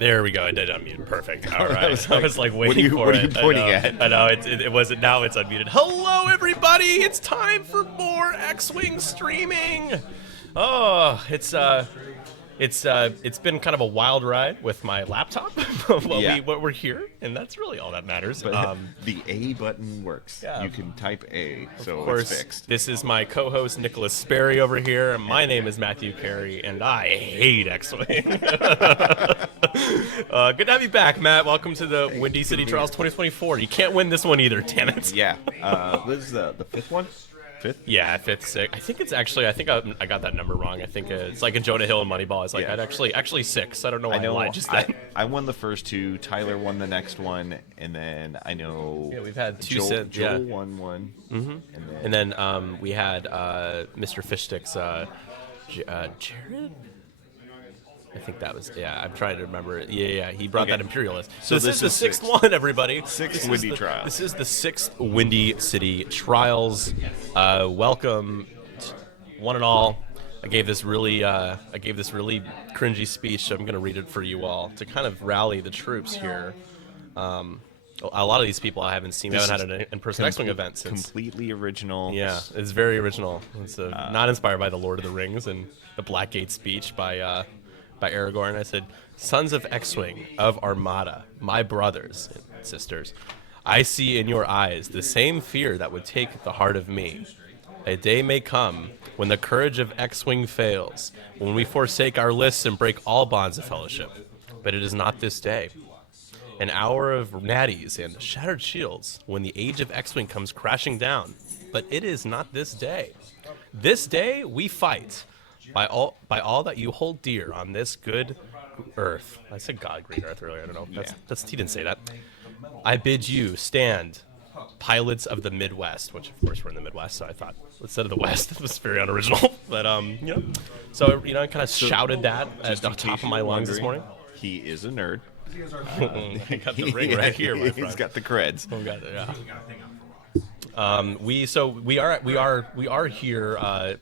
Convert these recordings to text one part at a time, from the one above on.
There we go. I did unmute. Perfect. All right. I was like waiting for what it. are you pointing at? I know. It wasn't. Now it's unmuted. Hello, everybody. It's time for more X-Wing streaming. Oh, it's been kind of a wild ride with my laptop. We're here, and that's really all that matters. But the A button works. Yeah. You can type A, so Of course, it's fixed. this is my co-host Nicholas Sperry over here. My name is Matthew Carey, and I hate X-Wing. Good to have you back, Matt. Welcome to the Windy City Trials 2024. You can't win this one either, damn it. Yeah. What is the fifth one? Fifth? Yeah, fifth, sixth. I think I got that number wrong. I think it's like a Jonah Hill and Moneyball. It's like Yeah. I'd actually six. I don't know why I lied just then. I won the first two. Tyler won the next one, and then I know. Yeah, we've had two. Joel won one. Mm-hmm. And then we had Mr. Fishstick's Jared. I think that was, I'm trying to remember it. Yeah, he brought that Imperialist. So this is the sixth one, everybody. Sixth Windy Trials. This is the sixth Windy City Trials. Welcome, one and all. I gave this really cringy speech. So I'm going to read it for you all to kind of rally the troops here. A lot of these people I haven't seen. We haven't had an in-person X-Wing event since. Completely original. Yeah, it's very original. It's not inspired by the Lord of the Rings and the Blackgate speech by Aragorn. I said, "Sons of X-Wing, of Armada, my brothers and sisters, I see in your eyes the same fear that would take the heart of me. A day may come when the courage of X-Wing fails, when we forsake our lists and break all bonds of fellowship. But it is not this day. An hour of natties and shattered shields, when the age of X-Wing comes crashing down. But it is not this day. This day we fight. By all that you hold dear on this good earth." I said God, green earth earlier. I don't know. He didn't say that. "I bid you stand, pilots of the Midwest," which of course we're in the Midwest, so I thought instead of the West, it was very unoriginal. But so I kind of shouted that at the top of my lungs this morning. He is a nerd. I got the ring right here, my friend. He's got the creds. Oh, got it, yeah. We are here.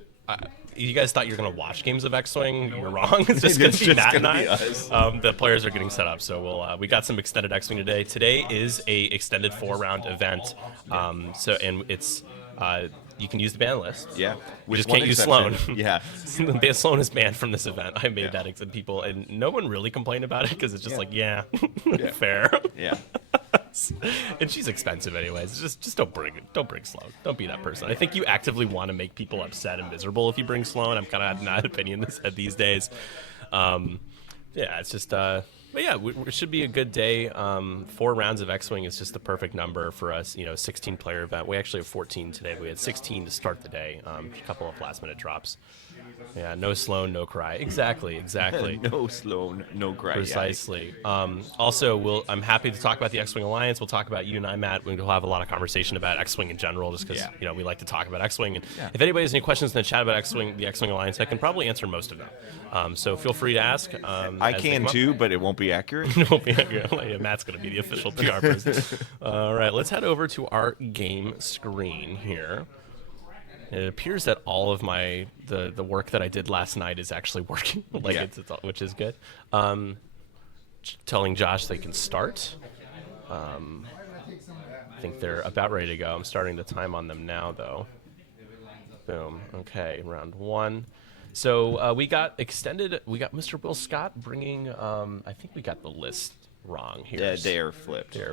You guys thought you were going to watch games of X-Wing. You're wrong. It's just going to be Matt and I. The players are getting set up, so we got some extended X-Wing today. Today is a extended 4-round event. And it's you can use the ban list. Yeah, we just can't use Sloan. Yeah, Sloan is banned from this event. I made that except people, and no one really complained about it because it's just fair. Yeah. And she's expensive anyways. Just don't bring Sloan. Don't be that person. I think you actively want to make people upset and miserable if you bring Sloan. I'm kind of not opinion these days. It's just but yeah, it should be a good day. 4 rounds of X-Wing is just the perfect number for us. 16 player event. We actually have 14 today. We had 16 to start the day. A couple of last minute drops. Yeah, no Sloan, no cry. Exactly. No Sloan, no cry. Precisely. Also, I'm happy to talk about the X-Wing Alliance. We'll talk about you and I, Matt. We'll have a lot of conversation about X-Wing in general, just because we like to talk about X-Wing. And if anybody has any questions in the chat about X-Wing, the X-Wing Alliance, I can probably answer most of them. So feel free to ask. I can too, but it won't be accurate. It won't be accurate. Yeah, Matt's going to be the official PR person. All right, let's head over to our game screen here. It appears that all of the work that I did last night is actually working, which is good. Telling Josh they can start. I think they're about ready to go. I'm starting the time on them now, though. Boom. Okay, round 1. So we got extended. We got Mr. Will Scott bringing. I think we got the list wrong here. Yeah, they are flipped. Yeah.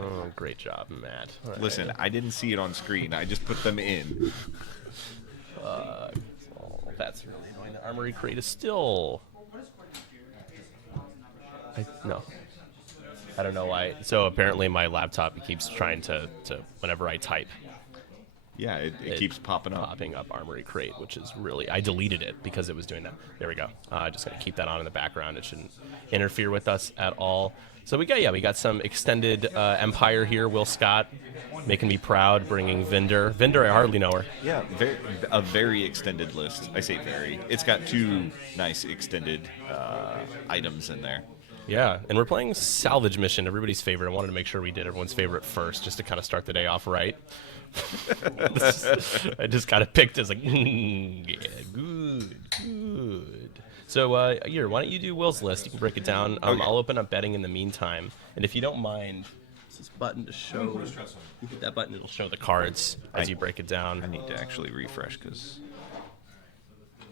Oh, great job, Matt. All Listen, right. I didn't see it on screen. I just put them in. That's really annoying. The armory crate is still. No. I don't know why. So apparently my laptop keeps trying to whenever I type. Yeah, it keeps popping up Armory Crate, which is really, I deleted it because it was doing that. There we go. Just gonna keep that on in the background. It shouldn't interfere with us at all. So we got some extended Empire here. Will Scott making me proud, bringing Vinder. Vinder, I hardly know her. Yeah, a very extended list. I say very. It's got 2 nice extended items in there. Yeah, and we're playing Salvage Mission, everybody's favorite. I wanted to make sure we did everyone's favorite first, just to kind of start the day off right. I just kind of picked as like, yeah, good. So, here, why don't you do Will's list? You can break it down. Okay. I'll open up betting in the meantime. And if you don't mind, this button to show. You hit that button, it'll show the cards as you break it down. I need to actually refresh because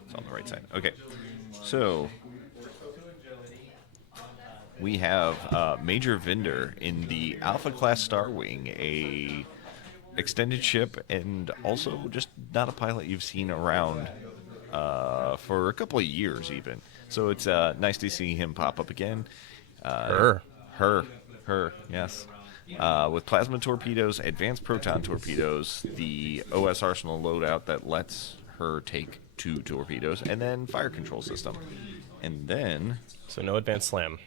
it's on the right side. Okay, so we have Major Vinder in the Alpha Class Star Wing, a extended ship, and also just not a pilot you've seen around for a couple of years even. So it's nice to see him pop up again. Her, yes. With plasma torpedoes, advanced proton torpedoes, the OS Arsenal loadout that lets her take 2 torpedoes, and then fire control system. And then... So no advanced slam.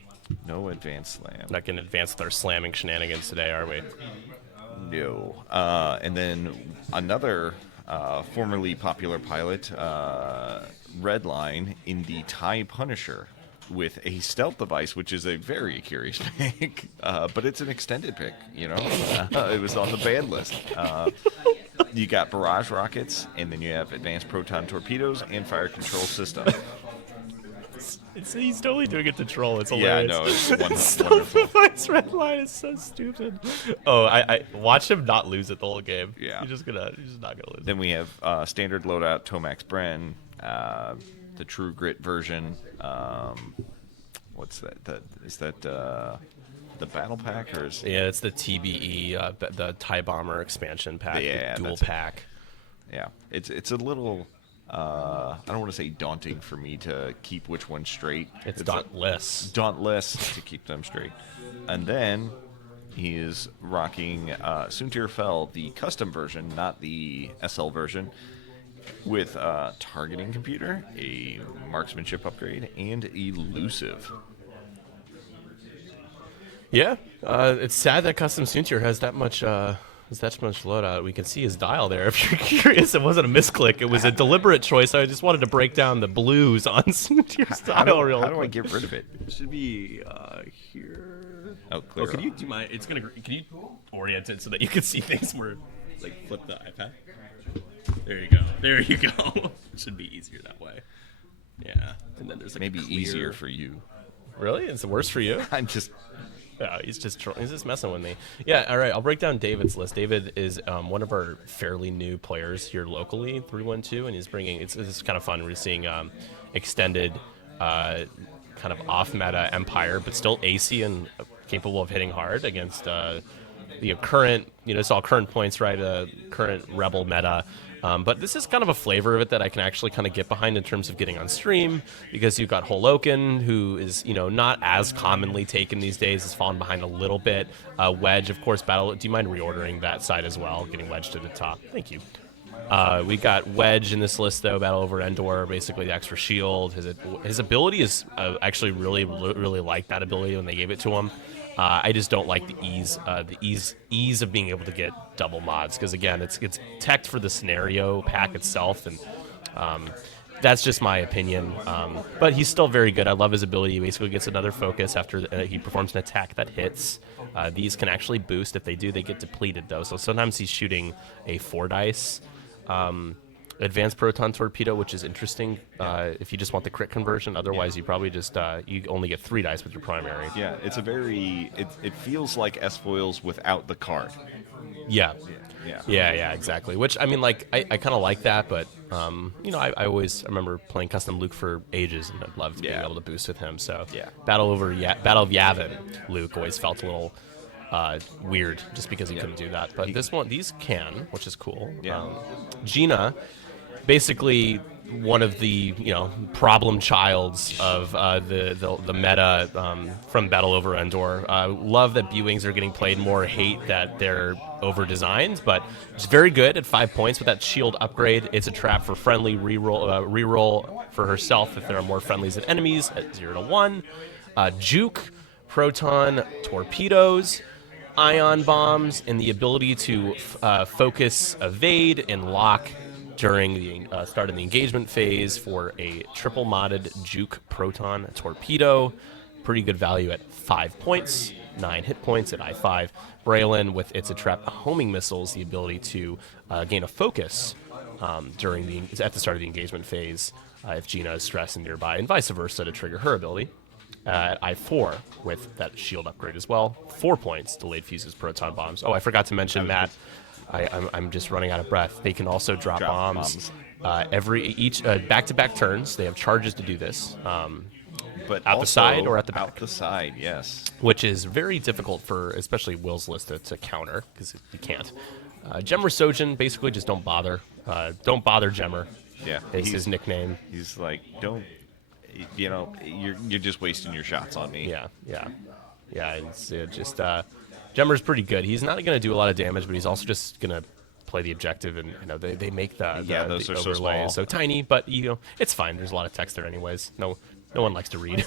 No advanced slam. Not going to advance with our slamming shenanigans today, are we? No. And then another formerly popular pilot, Redline, in the TIE Punisher, with a stealth device, which is a very curious pick, but it's an extended pick, you know? It was on the ban list. You got barrage rockets, and then you have advanced proton torpedoes and fire control system. He's totally doing it to troll. It's Yeah, I hilarious. know. It's wonderful. Stealth red line is so stupid. Oh, I watch him not lose it the whole game. Yeah. He's just not gonna lose. Then we have standard loadout Tomax Bren, the True Grit version. What's that? Is that the battle pack or is? Yeah, it's the TBE, the TIE Bomber expansion pack, Yeah, the dual that's it. pack. Yeah, it's a little. I don't want to say daunting for me to keep which one straight. It's dauntless. Dauntless to keep them straight. And then he is rocking Soontir Fel, the custom version, not the SL version, with targeting computer, a marksmanship upgrade, and elusive. Yeah, it's sad that custom Soontir has that much loadout. We can see his dial there. If you're curious, it wasn't a misclick. It was a deliberate choice. I just wanted to break down the blues on Soontir's dial real How do I quick. get rid of it? It should be here. Oh, clear. Can you do my? It's gonna. Can you orient it so that you can see things where, like, flip the iPad? There you go. There you go. It should be easier that way. Yeah. And then there's like Maybe a clear... easier for you. Really? It's worse for you? I'm just. Yeah, he's just messing with me. Yeah, all right. I'll break down David's list. David is one of our fairly new players here locally, 312, and he's bringing. It's kind of fun. We're seeing extended, kind of off-meta Empire, but still AC and capable of hitting hard against the current. It's all current points, right? Current Rebel meta. But this is kind of a flavor of it that I can actually kind of get behind in terms of getting on stream, because you've got Holoken, who is, not as commonly taken these days, has fallen behind a little bit. Wedge, of course, battle. Do you mind reordering that side as well, getting Wedge to the top? Thank you. We got Wedge in this list, though, battle over Endor, basically the extra shield. His ability is actually really like that ability when they gave it to him. I just don't like the ease of being able to get double mods, because again, it's teched for the scenario pack itself, and that's just my opinion. But he's still very good. I love his ability. He basically gets another focus after he performs an attack that hits. These can actually boost. If they do, they get depleted though. So sometimes he's shooting a 4 dice. Advanced proton torpedo, which is interesting if you just want the crit conversion. Otherwise, you probably just you only get 3 dice with your primary. Yeah, it's a very. It feels like S-foils without the card. Yeah, Yeah. exactly. Which I mean, like I kind of like that, but I always remember playing custom Luke for ages, and I loved being able to boost with him. So Yeah. Battle of Yavin, Luke always felt a little weird just because he couldn't do that. But these can, which is cool. Yeah. Gina, basically one of the problem childs of the meta from Battle over Endor. Love that B-wings are getting played more. Hate that they're over designed, but it's very good at 5 points with that shield upgrade. It's a trap for friendly reroll for herself if there are more friendlies than enemies at 0 to 1. Juke, proton torpedoes, ion bombs, and the ability to focus, evade, and lock during the start of the engagement phase for a triple modded Juke proton torpedo. Pretty good value at 5 points. 9 hit points at I5. Braylon, with its Attrap homing missiles, the ability to gain a focus at the start of the engagement phase if Gina is stressed and nearby, and vice versa to trigger her ability. At I4 with that shield upgrade as well. 4 points, delayed fuses, proton bombs. Oh, I forgot to mention, Matt. I'm just running out of breath. They can also drop bombs. Each back-to-back turns. They have charges to do this. But out the side or at the back? Out the side, yes. Which is very difficult for especially Will's list to counter, because you can't. Gemmer Sojin, basically just don't bother. Don't bother Gemmer. Yeah. Is his nickname. He's like, don't, you're just wasting your shots on me. Yeah. It's just, Gemmer's pretty good. He's not going to do a lot of damage, but he's also just going to play the objective, and they make the those the are so overlay small. so tiny, but it's fine. There's a lot of text there anyways. No one likes to read.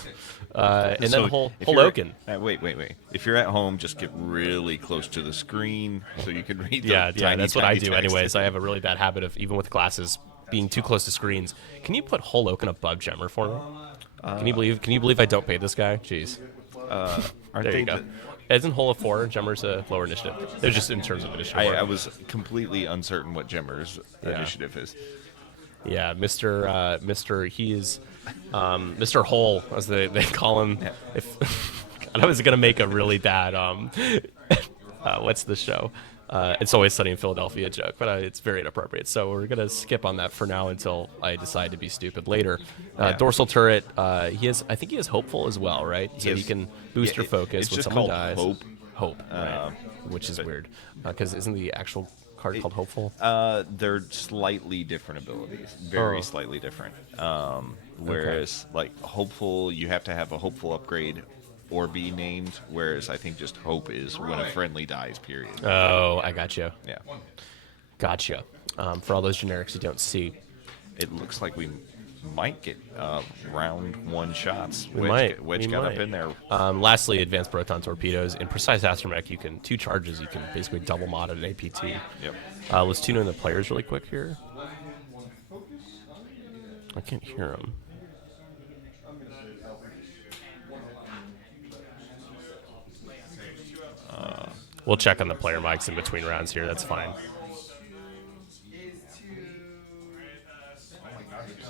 And then Holoken. Wait. If you're at home, just get really close to the screen so you can read the Yeah, that's what I do text. anyways. I have a really bad habit of, even with glasses, being too close to screens. Can you put Holoken above Gemmer for me? Can you believe I don't pay this guy? Jeez. There you go. Isn't Holo 4, Gemmer's a lower initiative? They're just in terms of initiative. I was completely uncertain what Gemmer's initiative is. Yeah, Mr. He is Mr. Hole, as they call him. Yeah. God, I was gonna make a really bad what's the show? It's Always Sunny in Philadelphia joke, but it's very inappropriate. So we're gonna skip on that for now until I decide to be stupid later. Dorsal turret. I think he has hopeful as well, right? So he can boost your focus when someone dies. Hope, right? Which is weird, because isn't the actual card called Hopeful? They're slightly different abilities, very slightly different. Whereas, like Hopeful, you have to have a Hopeful upgrade or be named. Whereas I think just Hope is when a friendly dies. Period. Oh, I gotcha. Yeah, gotcha. For all those generics you don't see, it looks like we might get round 1 shots. Wedge got up in there. Lastly, advanced proton torpedoes. In precise astromech, you can 2 charges. You can basically double mod an APT. Yep. Let's tune in the players really quick here. I can't hear them. We'll check on the player mics in between rounds here. That's fine.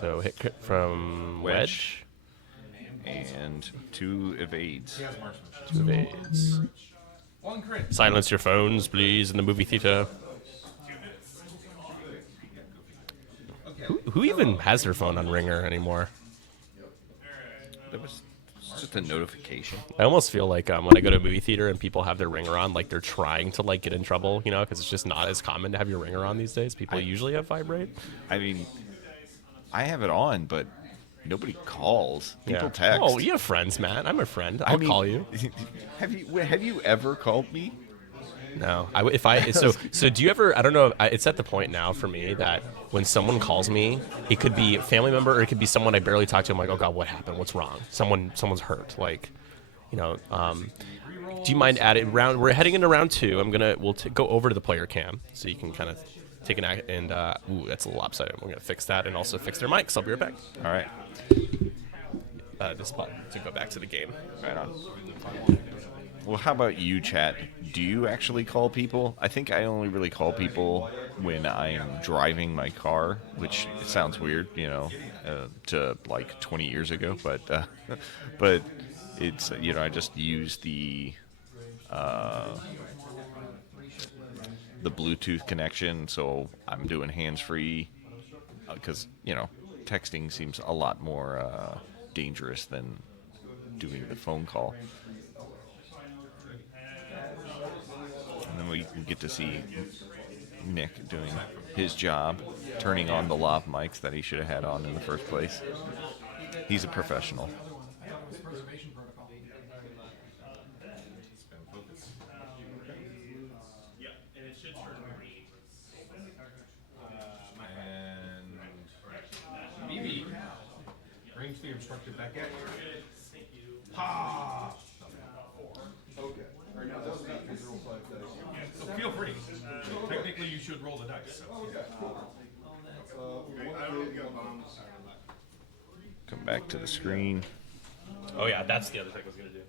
So hit from Wedge. And 2 evades. 2 evades. Silence your phones, please, in the movie theater. Who even has their phone on ringer anymore? It's just a notification. I almost feel like when I go to a movie theater and people have their ringer on, like they're trying to get in trouble, because it's just not as common to have your ringer on these days. People usually have vibrate. I mean, I have it on, but nobody calls. People text. Oh, you have friends, Matt. I'm a friend. I'll call you. Have you ever called me? No. So do you ever? I don't know. It's at the point now for me that when someone calls me, it could be a family member or it could be someone I barely talk to. I'm like, oh God, what happened? What's wrong? Someone's hurt. Do you mind adding round? We're heading into round 2. We'll go over to the player cam so you can kind of take an act. And that's a little lopsided. We're gonna fix that and also fix their mics. I'll be right back. All right. This spot to go back to the game. Right on. Well, how about you, chat? Do you actually call people? I think I only really call people when I am driving my car, which sounds weird, to like 20 years ago, but it's I just use the Bluetooth connection, so I'm doing hands-free because texting seems a lot more dangerous than doing the phone call. And then we get to see Nick doing his job, turning on the lav mics that he should have had on in the first place. He's a professional. Brings the instructor back at you. Ha! Okay. So feel free. Technically, you should roll the dice. Come back to the screen. Oh yeah, that's the other thing I was gonna do.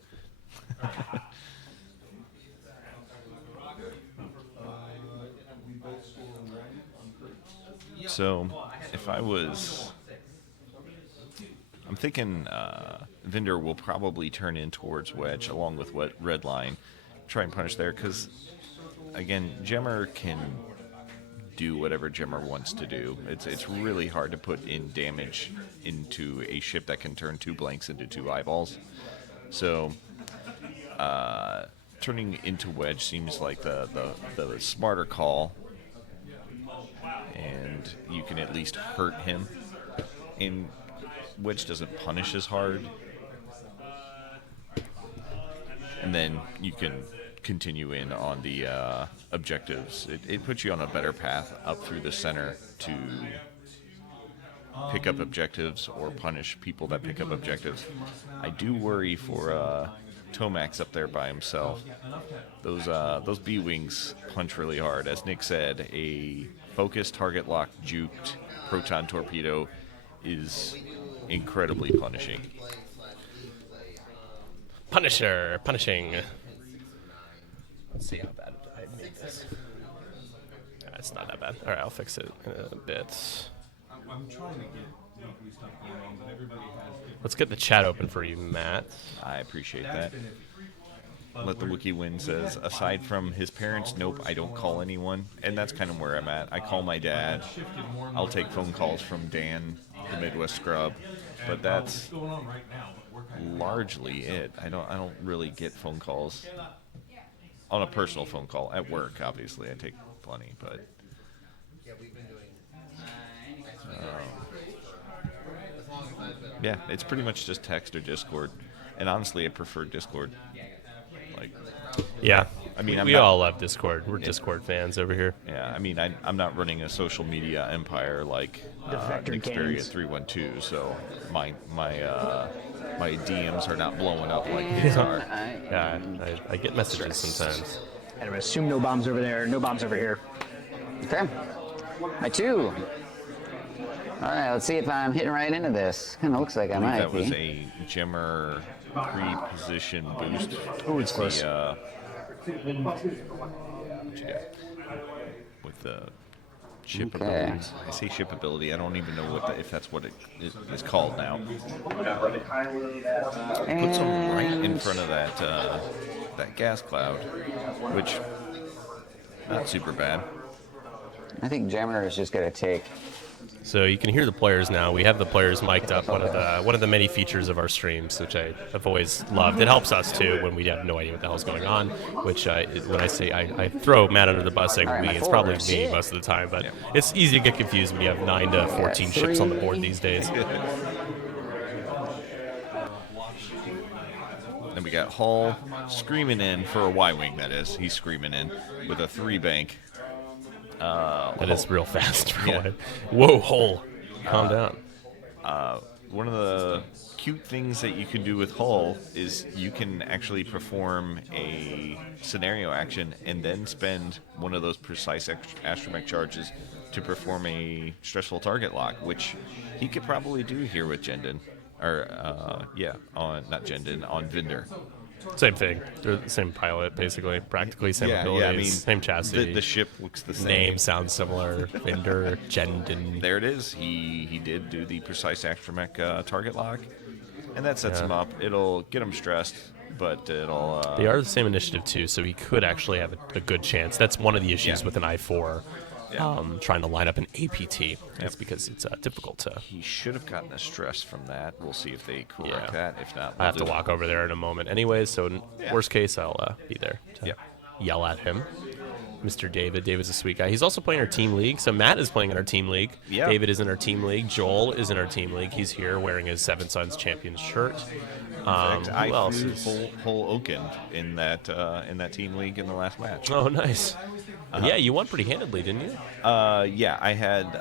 So, if I was, I'm thinking Vinder will probably turn in towards Wedge along with what Red Line, try and punish there because, again, Gemmer can do whatever Gemmer wants to do. It's really hard to put in damage into a ship that can turn 2 blanks into 2 eyeballs. So, turning into Wedge seems like the smarter call, and you can at least hurt him. And Wedge doesn't punish as hard, and then you can continue in on the objectives. It puts you on a better path up through the center to pick up objectives or punish people that pick up objectives. I do worry for Tomax up there by himself. Those B-Wings punch really hard. As Nick said, a focused target lock juked proton torpedo is incredibly punishing. Punishing. Let's see how bad I made this. It's not that bad. All right, I'll fix it in a bit. I'm trying to get weekly stuff going on, but everybody has different. Let's get the chat open for you, Matt. I appreciate that. Let the Wiki win says, aside from his parents, nope, I don't call anyone. And that's kind of where I'm at. I call my dad. I'll take phone calls from Dan, the Midwest Scrub. But that's largely it. I don't really get phone calls on a personal phone call. At work, obviously, I take plenty, but yeah, it's pretty much just text or Discord. And honestly, I prefer Discord. Like, Yeah. I mean, we all love Discord. We're Discord fans over here. yeah, I mean, I'm not running a social media empire like Defector Xperia Kings. 312, so my DMs are not blowing up like his are. Yeah, I get messages sometimes. And I assume no bombs over there, no bombs over here. Okay. My 2. All right, let's see if I'm hitting right into this. Kind of looks like I I might believe that was be. a Gemmer pre-position boost. Oh, it's close. What you got? With the ship Okay. abilities. I say ship ability. I don't even know if that's what it is called now. Puts them right in front of that gas cloud, which not super bad. I think Jammer is just going to take. So you can hear the players now. We have the players mic'd up. One of the many features of our streams, which I've always loved. It helps us too when we have no idea what the hell's going on. Which when I say I throw Matt under the bus saying All right, we, my it's probably forwards. me most of the time. But it's easy to get confused when you have 9 to 14 ships on the board these days. Then we got Hull screaming in for a Y-wing. That is, he's screaming in with a 3-bank. That is real fast. For Yeah. one. Whoa, Hole. Calm down. One of the cute things that you can do with Hull is you can actually perform a scenario action and then spend one of those precise astromech charges to perform a stressful target lock, which he could probably do here with Jendon. Or, not Jendon, on Vinder. Same thing. They're the same pilot, basically. Practically same abilities. I mean, same chassis. The ship looks the same. Name sounds similar. Vinder, Jendon. There it is. He did do the precise astromech target lock, and that sets him up. It'll get him stressed, but it'll. They are the same initiative too, so he could actually have a good chance. That's one of the issues with an I-4. Trying to line up an APT. That's because it's difficult to. He should have gotten a stress from that. We'll see if they correct that. If not, I have to walk over there in a moment, anyways. So worst case, I'll be there to yell at him. Mr. David. David's a sweet guy. He's also playing our team league. So Matt is playing in our team league. Yeah. David is in our team league. Joel is in our team league. He's here wearing his Seven Sons Champions shirt. In fact, I Who else flew is? Hull Oaken in that team league in the last match. Oh, nice. Yeah, you won pretty handedly, didn't you? Yeah, I had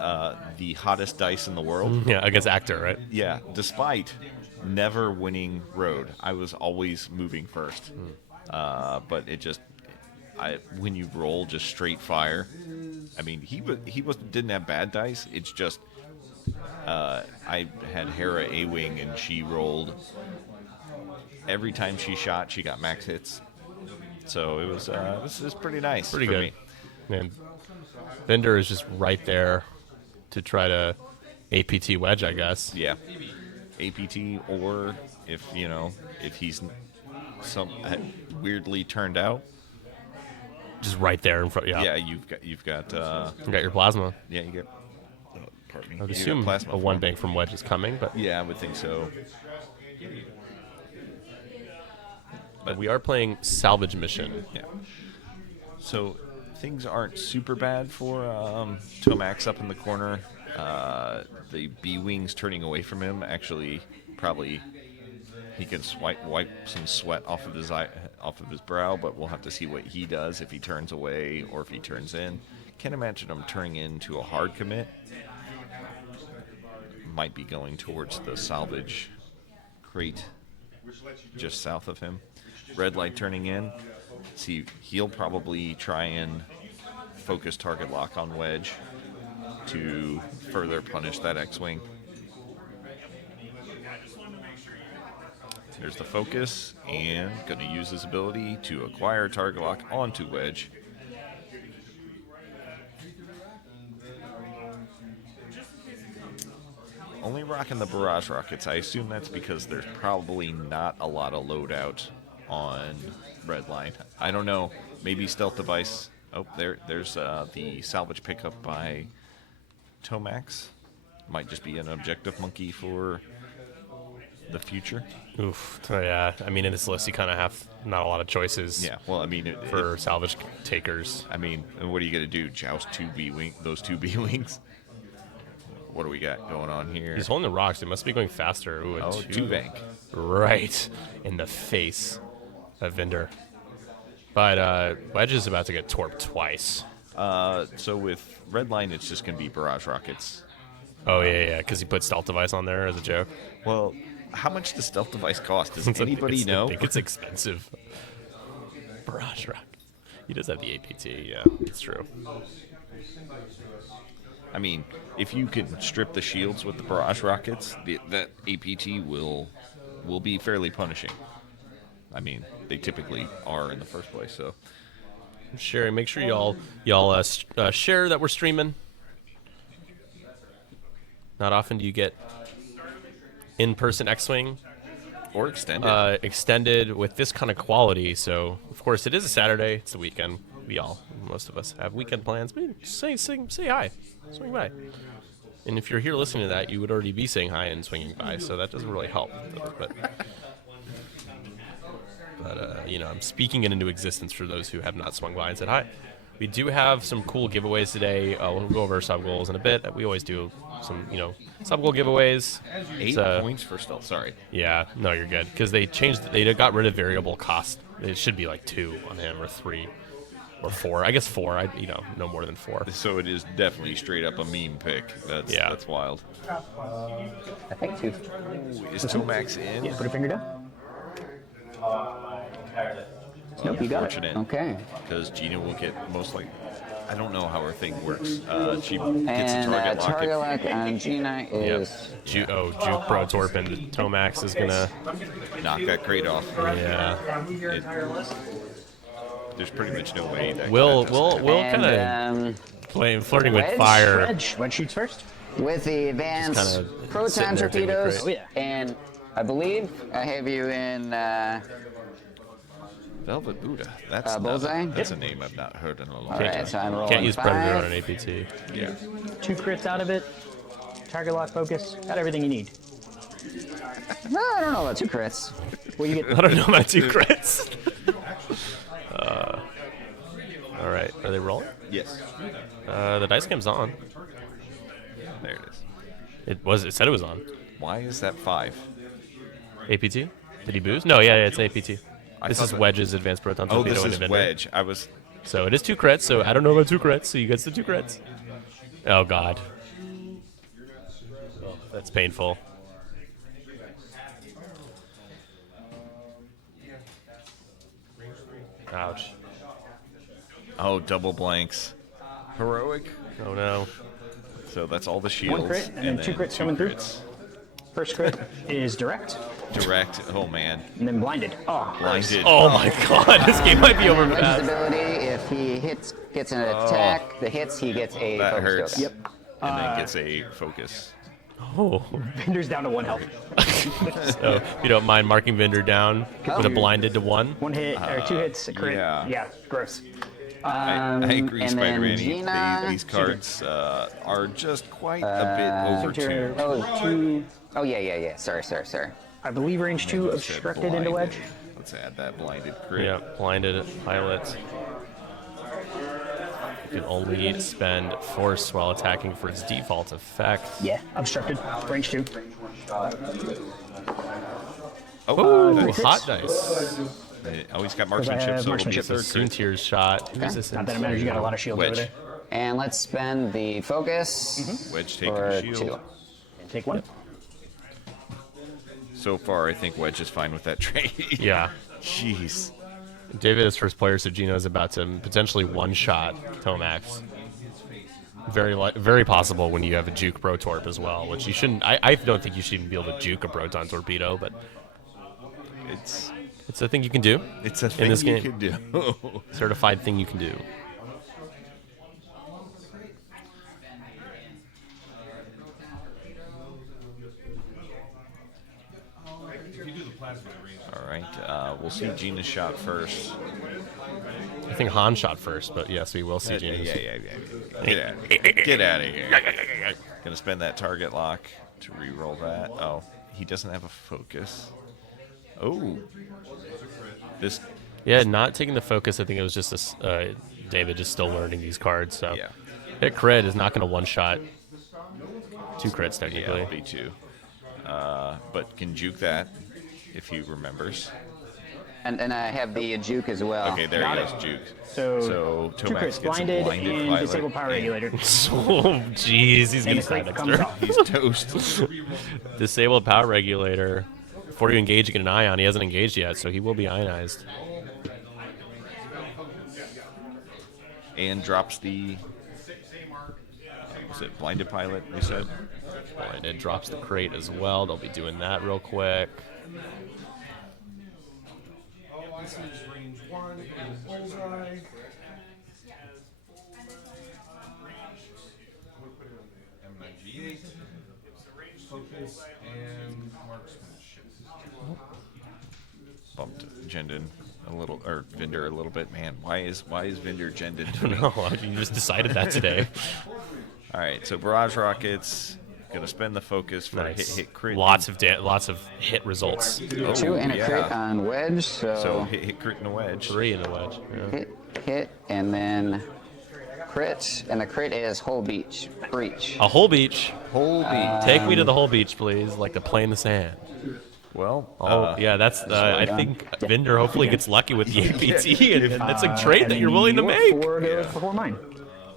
the hottest dice in the world. Yeah, against Actor, right? Yeah, despite never winning road, I was always moving first. But it just, when you roll just straight fire, I mean, he didn't have bad dice. It's just I had Hera A-wing and she rolled. Every time she shot, she got max hits. So it was pretty nice. Pretty for good. me. Man, Bender is just right there. to try to APT wedge, I guess. Yeah. APT, or if he's weirdly turned out. Just right there in front. Yeah. Yeah, you've got You got your plasma. yeah, you get. Pardon me. I would You got assume plasma a one form. bank from wedge is coming, but Yeah, I would think so. but we are playing salvage mission. Yeah. So things aren't super bad for Tomax up in the corner. The B wings turning away from him actually probably he can wipe some sweat off of his brow, but we'll have to see what he does if he turns away or if he turns in. Can't imagine him turning into a hard commit. Might be going towards the salvage crate just south of him. Red light turning in. See, he'll probably try and focus target lock on wedge to further punish that X-wing. There's the focus, and going to use his ability to acquire target lock onto wedge. Only rocking the barrage rockets. I assume that's because there's probably not a lot of loadout on red line. I don't know. Maybe stealth device. Oh, there's the salvage pickup by Tomax. Might just be an objective monkey for the future. Oof. So, yeah. I mean, in this list, you kind of have not a lot of choices. Yeah. Well, I mean, For salvage takers. I mean, what are you gonna do? Joust those two B wings? What do we got going on here? He's holding the rocks. It must be going faster. Ooh, a Two bank. Right in the face of Vinder. But Wedge is about to get torped twice. So with red line, it's just gonna be barrage rockets. Oh, yeah, because he put stealth device on there as a joke. Well, how much does stealth device cost? Does I anybody know? I think it's expensive. Barrage rock. He does have the APT, yeah, it's true. I mean, if you could strip the shields with the barrage rockets, that APT will be fairly punishing. I mean, they typically are in the first place. So, Sherry, make sure y'all share that we're streaming. Not often do you get in-person X-Wing or extended. extended with this kind of quality. So, of course, it is a Saturday. It's the weekend. Most of us have weekend plans. Maybe just say hi. Swing by. And if you're here listening to that, you would already be saying hi and swinging by, so that doesn't really help. But I'm speaking it into existence for those who have not swung by and said hi. We do have some cool giveaways today. We'll go over our sub goals in a bit. We always do some, sub goal giveaways. 8 points for stealth. Sorry. Yeah, no, you're good. Because they got rid of variable cost. It should be like 2 on him or 3. Or 4. I guess 4. No more than 4. So it is definitely straight up a meme pick. That's wild. I think 2. Is Tomax in? Yeah, put a finger down. Nope, you got it. Unfortunate. Okay. Because Gina will get most like. I don't know how her thing works. She gets And a target lock. target lock on Gina is Juke Bro Torp and Tomax is gonna. Knock that crate off. Yeah. There's pretty much no way that. We'll that doesn't happen. kind of flirting with Wedge? fire. Wedge shoots first. with the advanced kinda sitting proton there taking a torpedoes. crate. Oh, yeah. And I believe I have you in. Velvet Buddha. That's Bullseye? That's a name I've not heard in a long All time. right, so I'm rolling Can't use Predator 5. on an APT. Yeah. 2 crits out of it. Target lock focus. Got everything you need. No, I don't know about 2 crits. Well, you get I don't know my 2 crits. All right, are they rolling? Yes. The dice cam's on. There it is. It said it was on. Why is that 5? APT? Did he boost? No, yeah, it's APT. This thought is that- Wedge's advanced proton Oh, torpedo this and is Avenger. Wedge. I was. So it is 2 crits. So I don't know about 2 crits. So he gets the 2 crits. Oh God. Oh, that's painful. Ouch. Oh, double blanks. Heroic. Oh no. So that's all the shields. crit, and then 2 crits coming through. crits. first crit is direct, Direct. Oh man. and then blinded. Oh, Blinded. Oh my God. This game might be over Wedge's fast. ability, if he gets an attack, the hits, he gets a That focus hurts. field. Yep. and then gets a focus. Oh. Vinder's down to 1 health. So if you don't mind marking Vinder down with a blinded to 1. 1 hit or 2 hits, a crit. yeah. Yeah, gross. I agree, and then Spider-Man. Gina- These cards are just quite a bit overtuned. Oh, 2. Oh, yeah. Sorry. I believe range 2 You said obstructed into wedge. blinded. Let's add that blinded crit. Yeah, blinded pilot. You can only spend force while attacking for its default effect. Yeah, obstructed. Range 2. Oh, Ooh, nice. hot dice. Oh, he's got I marksmanship, have so it'll be a marksmanship. third crit. Suntier's shot. Who's this? Not that it matters, you got a lot of shields over Wedge. there. And let's spend the focus Wedge taking for a shield. 2. And take 1. So far, I think Wedge is fine with that trade. Yeah. Jeez. David is first player, so Gino is about to potentially one-shot Tomax. Very possible when you have a juke Brotorp as well, which you shouldn't. I don't think you should even be able to juke a Proton Torpedo, but it's a thing you can do. It's a in thing this you game. can do. Certified thing you can do. All right, we'll see Gina's shot first. I think Han shot first, but yes, we will see Gino's. Yeah. Get out of here. Gonna spend that target lock to re-roll that. Oh, he doesn't have a focus. Oh. This. Yeah, not taking the focus. I think it was just David just still learning these cards. So Yeah. hit crit is not going to one-shot. 2 crits Yeah, technically. it'll be 2. But can juke that if he remembers. And I have the juke as well. Okay, there he goes, juke. So 2 Tomax crits, gets a blinded, blinded and pilot. disable power regulator. Oh, jeez, he's And getting the side crit comes extra. off. He's toast. Disable power regulator. Before you engage, you get an ion. He hasn't engaged yet, so he will be ionized. And drops the. Was it blinded pilot? We said. And it drops the crate as well. They'll be doing that real quick. This is range 1 and bullseye. M98, focus, and marksmanship. Bumped Jendon a little, or Vinder a little bit. Man, why is Vinder Jendon? No, you just decided that today. All right, so barrage rockets. Gonna spend the focus for Nice. hit crit. Lots of hit results. 2 and a crit on wedge, So so hit crit and a wedge. 3 in the wedge. Yeah. hit, and then crit, and the crit is whole breach. A whole beach. Whole beat. Take me to the whole beach, please. Like to play in the sand. Well, Oh, yeah, that's. I done. think Vinder hopefully gets lucky with the APT, and that's a trade And that then you're willing to your make. 4 goes before mine.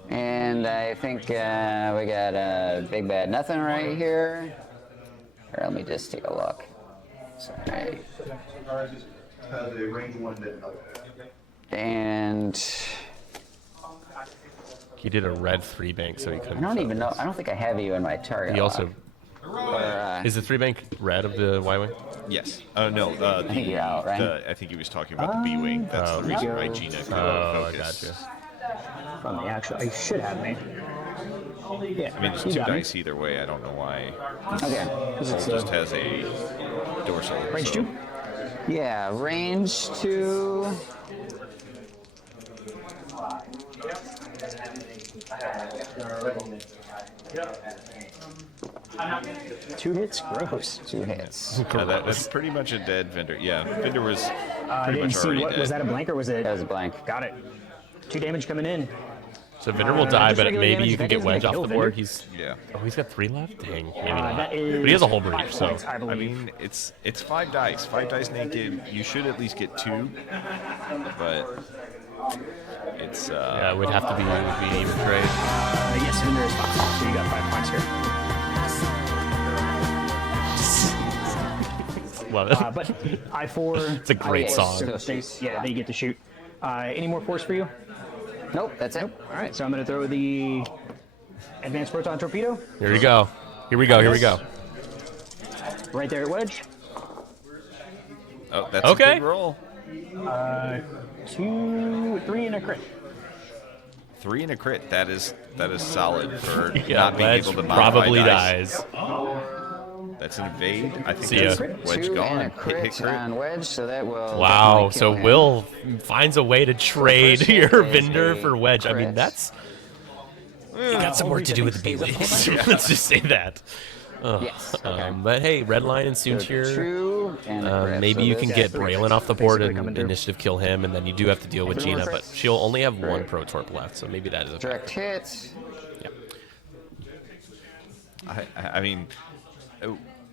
And I think we got a big bad nothing right here. Here, let me just take a look. Sorry. The range 1 didn't know. And He did a red 3 bank, so he I couldn't. don't even know. I don't think I have you in my target. He also. lock. Is the 3 bank red of the Y Wing? yes. No. I think you're out, right? I think he was talking about the B wing. That's the reason why Gina could Oh, I focus. got you. From the actual, I should have me. Yeah, I mean, it's you 2 got me. dice either way. I don't know why. Okay. This just has a dorsal. Range so- 2? Yeah, range 2. Two hits? Gross. 2 hits. That's pretty much a dead Vinder. Yeah, Vinder was I pretty didn't much see already what dead. was that a blank or was it? That was a blank. Got it. 2 damage coming in. So Vinder will die, just but regular maybe damage, you can that get isn't wedge gonna off the kill board. Vinder. He's Yeah. he's got 3 left. Dang, maybe not. That is But he has a whole 5 breach, so points, I I believe. mean, it's 5 dice. 5 dice naked. You should at least get 2, but it's yeah, it would have to be an even trade. Yes, Vinder is 5, so you got 5 points here. Love it. But I4. It's a great song. They get to shoot. Any more force for you? Nope, that's it. All right, so I'm going to throw the advanced proton torpedo Here we go. Here we go. Here we go. right there at wedge. oh, that's Okay. a good roll. 2, 3, and a crit. 3 and a crit. That is solid for Yeah, not being Wedge able to modify probably dice. dies. That's an evade. I think See ya. that's Wedge 2 gone. and a crit Hit crit. on Wedge, so that will Wow, definitely so kill him. Will finds a way to trade first your hit is Vinder a for Wedge. I mean, crit. that's you got some work to do with the B-Leagues. Let's just say that. Yes. Okay. But hey, red line and So Soontir. 2 and a crit. Maybe so you this can is get Braylon off the board Basically and coming through. initiative kill him, and then you do have to deal with Three more Gina, but crits. she'll only have one Right. Pro Torp left, so maybe that is okay. direct hit. Yeah. I mean,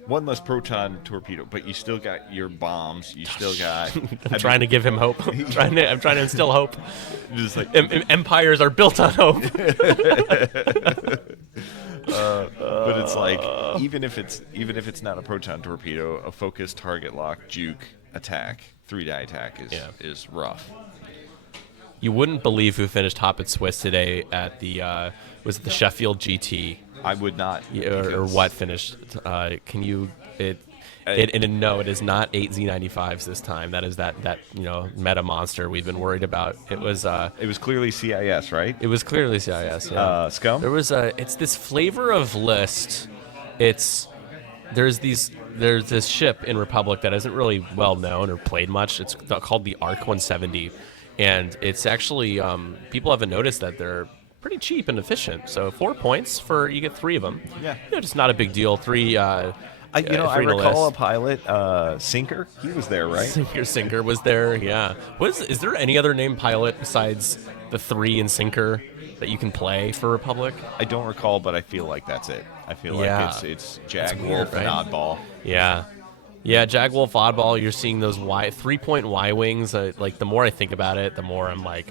one less proton torpedo, but you still got your bombs. You still got. I'm trying to give him hope. I'm trying to instill hope. Just like Empires are built on hope. but it's like even if it's not a proton torpedo, a focused target lock juke attack, 3-die attack is rough. You wouldn't believe who finished top at Swiss today at the was it the Sheffield GT? I would not. Yeah, or because what finished? Can you no, it is not 8 Z95s this time. That is that meta monster we've been worried about. It was clearly CIS, right? it was clearly CIS. Yeah. Scum. There was it's this flavor of list. There's this ship in Republic that isn't really well known or played much. It's called the Arc 170, and it's actually people haven't noticed that they're pretty cheap and efficient. So 4 points for you get 3 of them. Yeah. Just not a big deal. 3. I three to recall a list. pilot, Sinker. He was there, right? Sinker was there. Yeah. Is there any other named pilot besides the 3 and Sinker that you can play for Republic? I don't recall, but I feel like that's it. I feel Yeah. like it's Jag, weird, Wolf, and right? Oddball. Yeah. Yeah, Jag Wolf Oddball, you're seeing those 3-point Y wings. Like, the more I think about it, the more I'm like,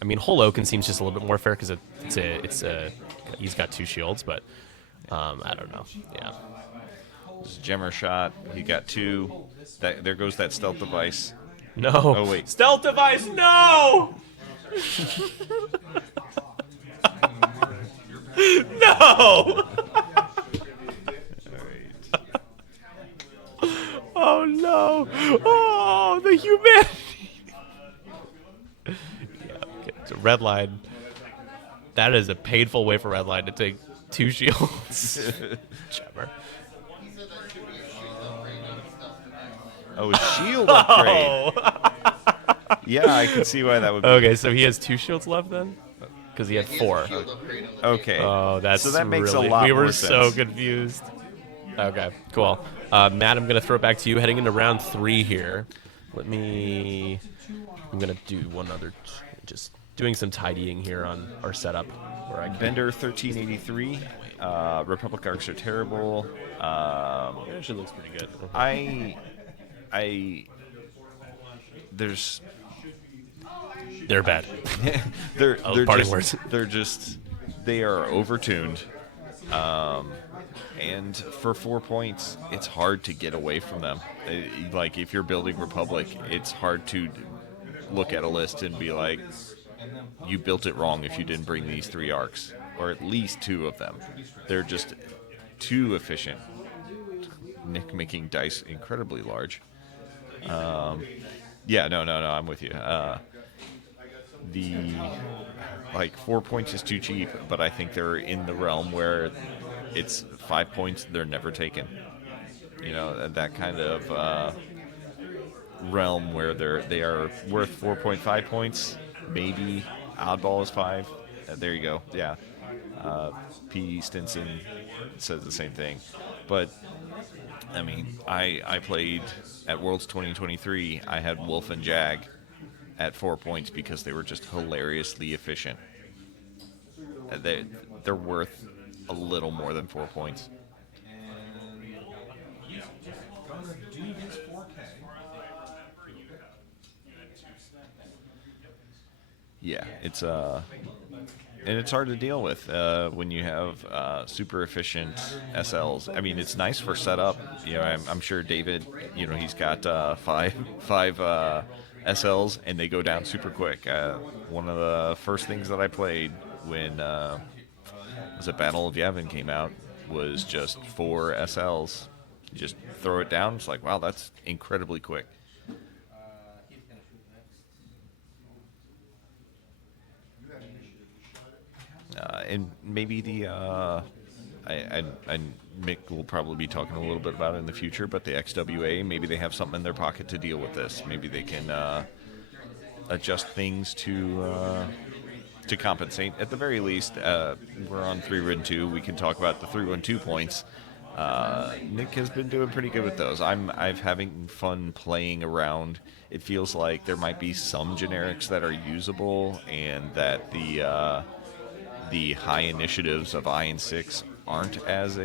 I mean, Holoken seems just a little bit more fair because he's got 2 shields, but I don't know. Yeah. This Gemmer shot. He got 2. There goes that stealth device. No. Oh, wait. Stealth device, no! No! Oh no! Oh, the humanity! Yeah, okay. So Redline. That is a painful way for Redline to take 2 shields. Jabber. Oh, a shield upgrade. Yeah, I can see why that would be. Okay, so he has 2 shields left then? Because he had 4. Okay. Oh, that's so that makes really, a lot we were more so sense. confused. Okay, cool. Matt, I'm gonna throw it back to you. Heading into round 3 here. I'm gonna do one other. Just doing some tidying here on our setup. Where I can. Bender 1383. Republic arcs are terrible. It actually looks pretty good. They're bad. they're parting words. They are overtuned. And for 4 points, it's hard to get away from them. Like, if you're building Republic, it's hard to look at a list and be like, you built it wrong if you didn't bring these 3 arcs, or at least 2 of them. They're just too efficient. Nick making dice incredibly large. Yeah, no, I'm with you. The 4 points is too cheap, but I think they're in the realm where it's 5 points, they're never taken. You know, that kind of realm where they are worth 4.5 points. Maybe Oddball is 5. There you go. Yeah. P. Stinson says the same thing. But I mean, I played at Worlds 2023. I had Wolf and Jag at 4 points because they were just hilariously efficient. They're worth a little more than 4 points. Yeah, and it's hard to deal with when you have super efficient SLs. I mean, it's nice for setup. You know, I'm sure David, you know, he's got five SLs, and they go down super quick. One of the first things that I played when was it Battle of Yavin came out was just 4 SLs. You just throw it down. It's like, wow, that's incredibly quick. And maybe Mick will probably be talking a little bit about it in the future, but the XWA, maybe they have something in their pocket to deal with this. Maybe they can adjust things to compensate. At the very least, we're on 3-1-2. We can talk about the 3-1-2 points. Nick has been doing pretty good with those. I'm having fun playing around. It feels like there might be some generics that are usable, and that the high initiatives of Iron 6 aren't as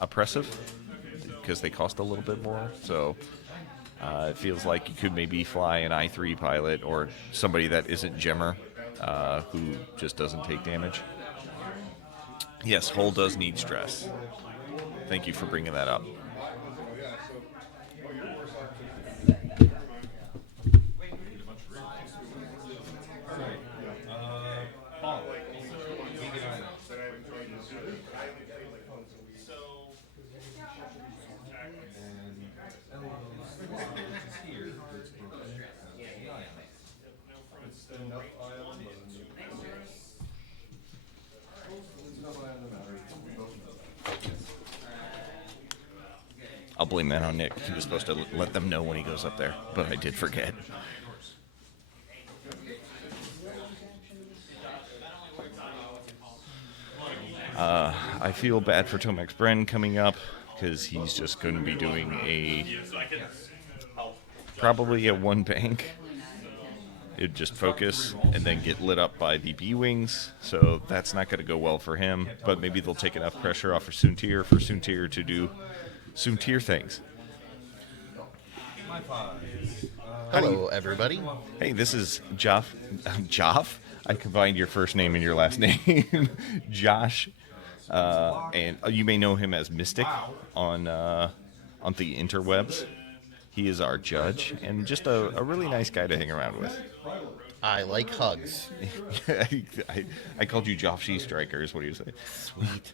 oppressive because they cost a little bit more. So it feels like you could maybe fly an I3 pilot or somebody that isn't Gemmer, who just doesn't take damage. Yes, Hull does need stress. Thank you for bringing that up. I'll blame that on Nick. He was supposed to let them know when he goes up there, but I did forget. I feel bad for Tomax Bren coming up because he's just going to be doing probably a one bank. It'd just focus and then get lit up by the B-Wings, so that's not going to go well for him, but maybe they'll take enough pressure off for Soontir to do Soontir things. Hello, everybody. Hey, this is Joff. Joff? I combined your first name and your last name. Josh. And you may know him as Mystic on the interwebs. He is our judge and just a really nice guy to hang around with. I like hugs. I called you Joff She Strikers. What do you say? Sweet.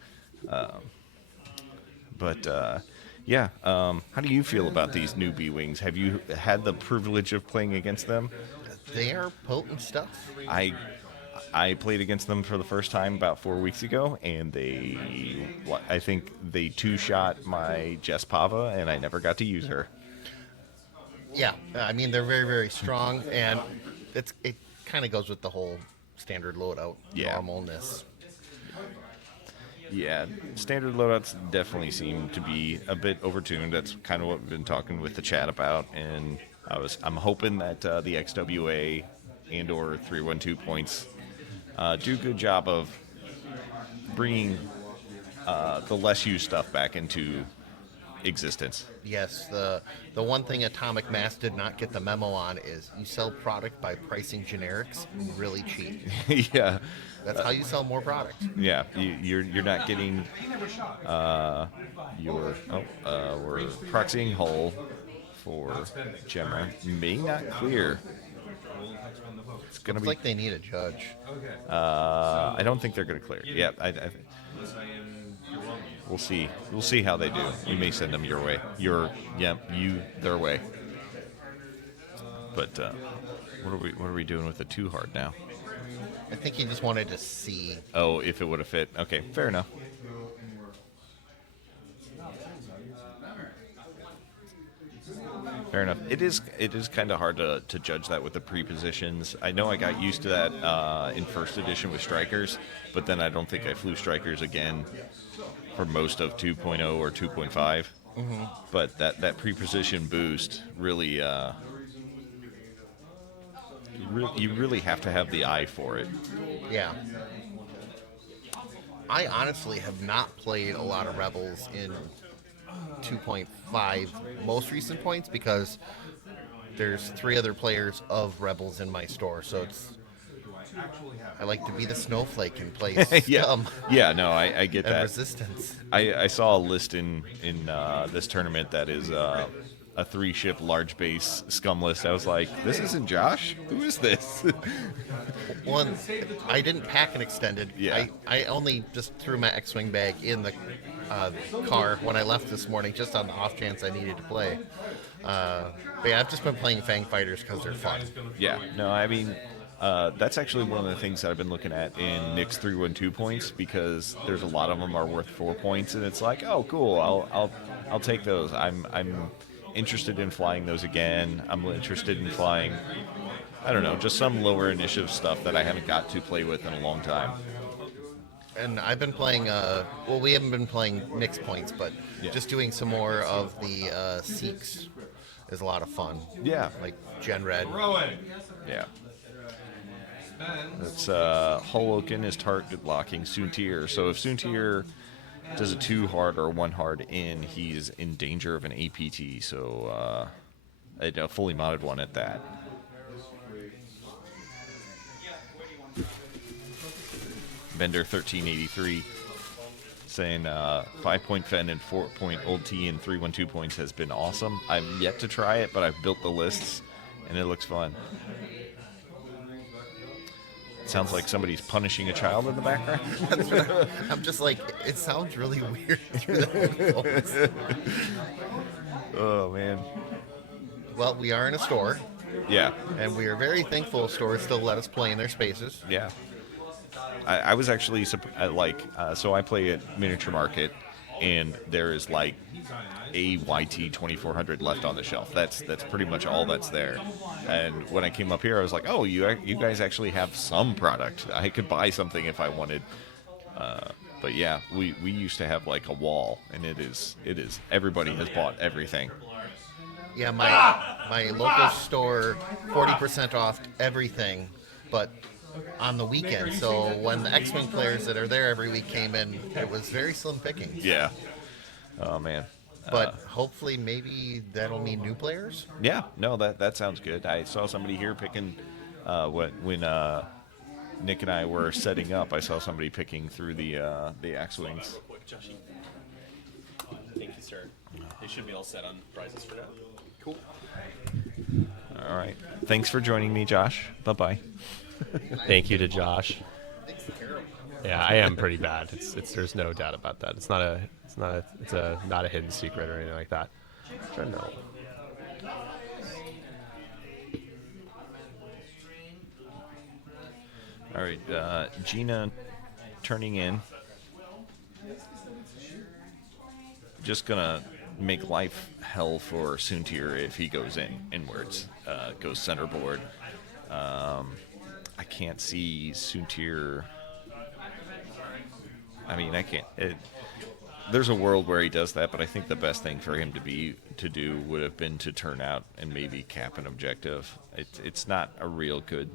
Yeah. How do you feel about these new B-Wings? Have you had the privilege of playing against them? They are potent stuff. I played against them for the first time about 4 weeks ago, and I think they two-shot my Jess Pava, and I never got to use her. Yeah, I mean, they're very, very strong, and it kind of goes with the whole standard loadout normalness. Yeah, standard loadouts definitely seem to be a bit overtuned. That's kind of what we've been talking with the chat about, and I'm hoping that the XWA and or 312 points do a good job of bringing the less used stuff back into existence. Yes, the one thing Atomic Mass did not get the memo on is you sell product by pricing generics really cheap. Yeah. That's how you sell more product. Yeah, you're not getting we're proxying Hull for Gemma. May not clear. It's gonna be like they need a judge. I don't think they're gonna clear. Yeah, we'll see. We'll see how they do. We may send them your way. Their way. But what are we doing with the 2 hard now? I think he just wanted to see. Oh, if it would have fit. Okay, fair enough. Fair enough. It is kind of hard to judge that with the pre-positions. I know I got used to that in first edition with Strikers, but then I don't think I flew Strikers again for most of 2.0 or 2.5. Mm-hmm. But that pre-position boost really, you really have to have the eye for it. Yeah. I honestly have not played a lot of Rebels in 2.5 most recent points because there's 3 other players of Rebels in my store, so I like to be the snowflake and play Scum. Yeah, no, I get and that. Resistance. I saw a list in this tournament that is a 3-ship large base Scum list. I was like, this isn't Josh? Who is this? Well, I didn't pack an extended. Yeah. I only just threw my X-Wing bag in the car when I left this morning, just on the off chance I needed to play. But yeah, I've just been playing Fang Fighters because they're fun. Yeah, no, I mean, That's actually one of the things that I've been looking at in Nick's 312 points, because there's a lot of them are worth 4 points, and it's like, oh, cool, I'll take those. I'm interested in flying those again. I'm interested in flying, I don't know, just some lower initiative stuff that I haven't got to play with in a long time. And I've been playing, well, we haven't been playing Nick's points, but just doing some more of the Seeks is a lot of fun. Yeah. Like Gen Red. Yeah. It's Holoken is target locking Soontir. So if Soontir does a 2 hard or 1 hard in, he's in danger of an APT. So a fully modded one at that. Bender 1383 saying 5-point Fen and 4-point Old T and 312 points has been awesome. I've yet to try it, but I've built the lists and it looks fun. It sounds like somebody's punishing a child in the background. I'm just like, it sounds really weird through the headphones. Oh man. Well, we are in a store, Yeah. and we are very thankful stores still let us play in their spaces. Yeah. I was actually so I play at Miniature Market, and there is like a YT 2400 left on the shelf. That's pretty much all that's there. And when I came up here, I was like, oh, you guys actually have some product. I could buy something if I wanted. But yeah, we used to have like a wall, and it is everybody has bought everything. Yeah, my local store, 40% off everything, but on the weekend. So when the X-Wing players that are there every week came in, it was very slim pickings. Yeah. Oh man. But hopefully, maybe that'll mean new players. Yeah. No, that sounds good. I saw somebody here picking when Nick and I were setting up. I saw somebody picking through the X-Wings. Thank you, sir. They should be all set on prizes for now. Cool. All right. Thanks for joining me, Josh. Bye-bye. Thank you to Josh. Yeah, I am pretty bad. It's there's no doubt about that. It's not a hidden secret or anything like that. I don't know. All right, Gina turning in. Just gonna make life hell for Soontir if he goes inwards. Goes centerboard. I can't see Soontir. I mean, I can't. There's a world where he does that, but I think the best thing for him to do would have been to turn out and maybe cap an objective. It's not a real good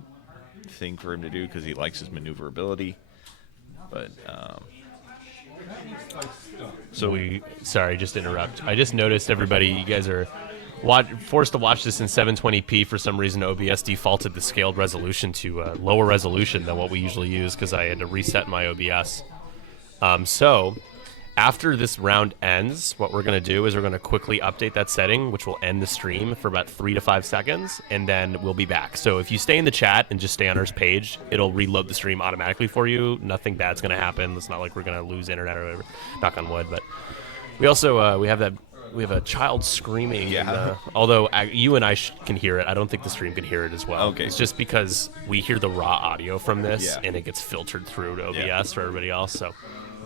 thing for him to do because he likes his maneuverability. But sorry, just to interrupt. I just noticed everybody, you guys are forced to watch this in 720p. For some reason, OBS defaulted the scaled resolution to lower resolution than what we usually use because I had to reset my OBS. So after this round ends, what we're going to do is we're going to quickly update that setting, which will end the stream for about 3 to 5 seconds, and then we'll be back. So if you stay in the chat and just stay on our page, it'll reload the stream automatically for you. Nothing bad's going to happen. It's not like we're going to lose internet or whatever. Knock on wood. But we also we have a child screaming. Yeah. Although you and I can hear it, I don't think the stream can hear it as well. Okay. It's just because we hear the raw audio from this, Yeah. and it gets filtered through to OBS Yeah. for everybody else. So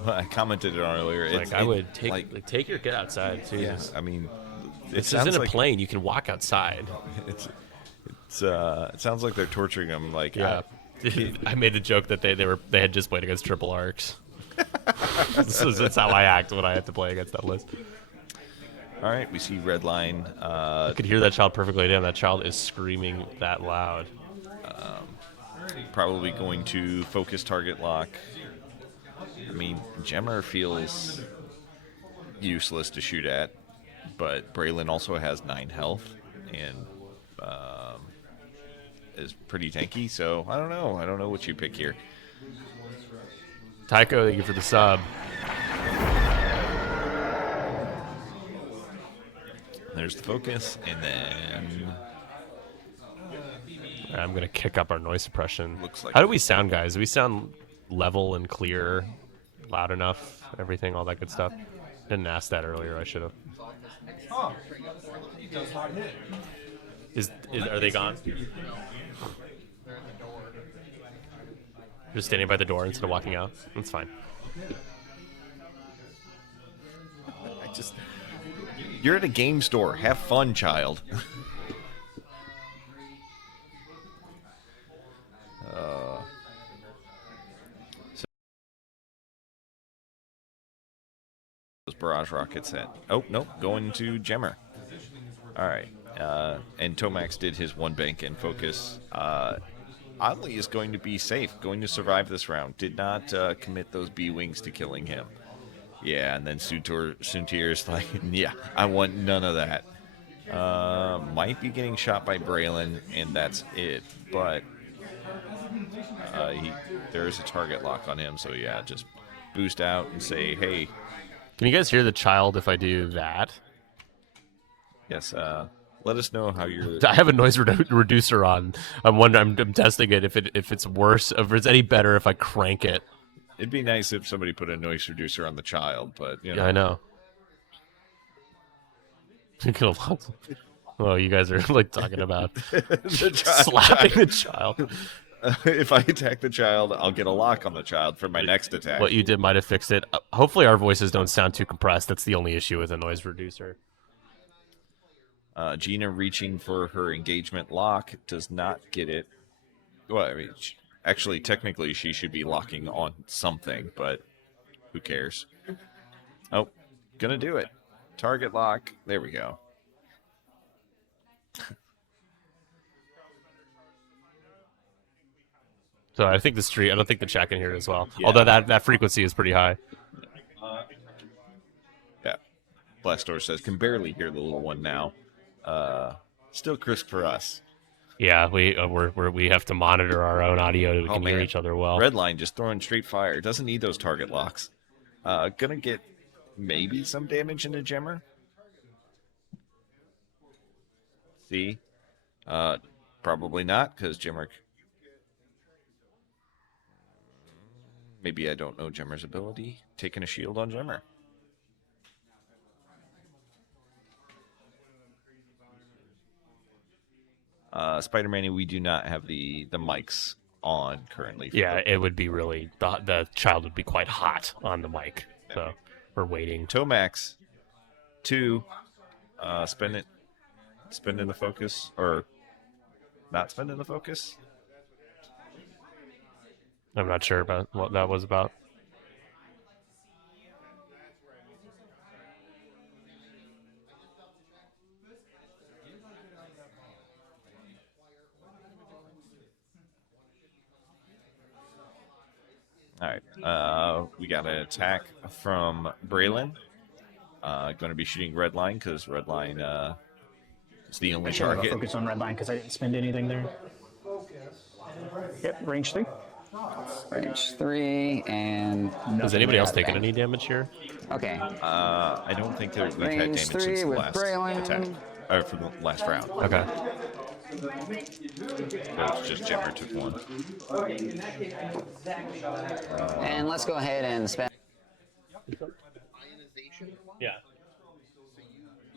I commented it on earlier. I would take your kid outside too. Yeah, I mean, This isn't a plane. You can walk outside. It sounds like they're torturing him. Like, Yeah. I made the joke that they had just played against triple arcs. That's how I act when I have to play against that list. all right, we see red line. I could hear that child perfectly. Damn, that child is screaming that loud. Probably going to focus target lock. I mean, Gemmer feels useless to shoot at, but Braylon also has 9 health and is pretty tanky. So I don't know. I don't know what you pick here. Tycho, thank you for the sub. There's the focus, and then I'm gonna kick up our noise suppression. Looks like How do we sound, guys? Do we sound level and clear, loud enough, everything, all that good stuff? Didn't ask that earlier. I should have. Are they gone? Just standing by the door instead of walking out. That's fine. You're at a game store. Have fun, child. Those barrage rockets hit. Oh, nope. Going to Gemmer. All right. And Tomax did his one bank and focus. Oddly is going to be safe, going to survive this round. Did not commit those B-Wings to killing him. Yeah, and then Suntier's like, yeah, I want none of that. Might be getting shot by Braylon, and that's it. But there is a target lock on him, so yeah, just boost out and say, hey. Can you guys hear the child if I do that? Yes, let us know how you're... I have a noise reducer on. I'm testing it if it's worse, if it's any better if I crank it. It'd be nice if somebody put a noise reducer on the child, but, you know. Yeah, I know. Oh, you guys are like talking about slapping the child. If I attack the child, I'll get a lock on the child for my next attack. What you did might have fixed it. Hopefully our voices don't sound too compressed. That's the only issue with a noise reducer. Gina reaching for her engagement lock does not get it. Well, I mean, actually, technically, she should be locking on something, but who cares? Oh, gonna do it. Target lock. There we go. So I think I don't think the chat can hear it as well. Yeah. Although that frequency is pretty high. Yeah. Blastor says, can barely hear the little one now. Still crisp for us. Yeah, we have to monitor our own audio so we can hear each other well. Redline just throwing straight fire. Doesn't need those target locks. Gonna get maybe some damage into Gemmer. See? Probably not, because Gemmer... Maybe I don't know Gemmer's ability. Taking a shield on Gemmer. Spider-Man, we do not have the mics on currently. Yeah, it would be really... The child would be quite hot on the mic. So we're waiting. Tomax, 2, spending the focus, or not spending the focus? I'm not sure about what that was about. All right. We got an attack from Braylon. Going to be shooting Redline because Redline is the only I should have target. focus on red line because I didn't spend anything there. Yep, range 3. Range 3, and... Has anybody else taken any damage here? Okay. I don't think we've had Range damage 3 since the with last Braylon. attack. Or for the last round. Okay. It's just Gemmer took one. And let's go ahead and spend... Yeah.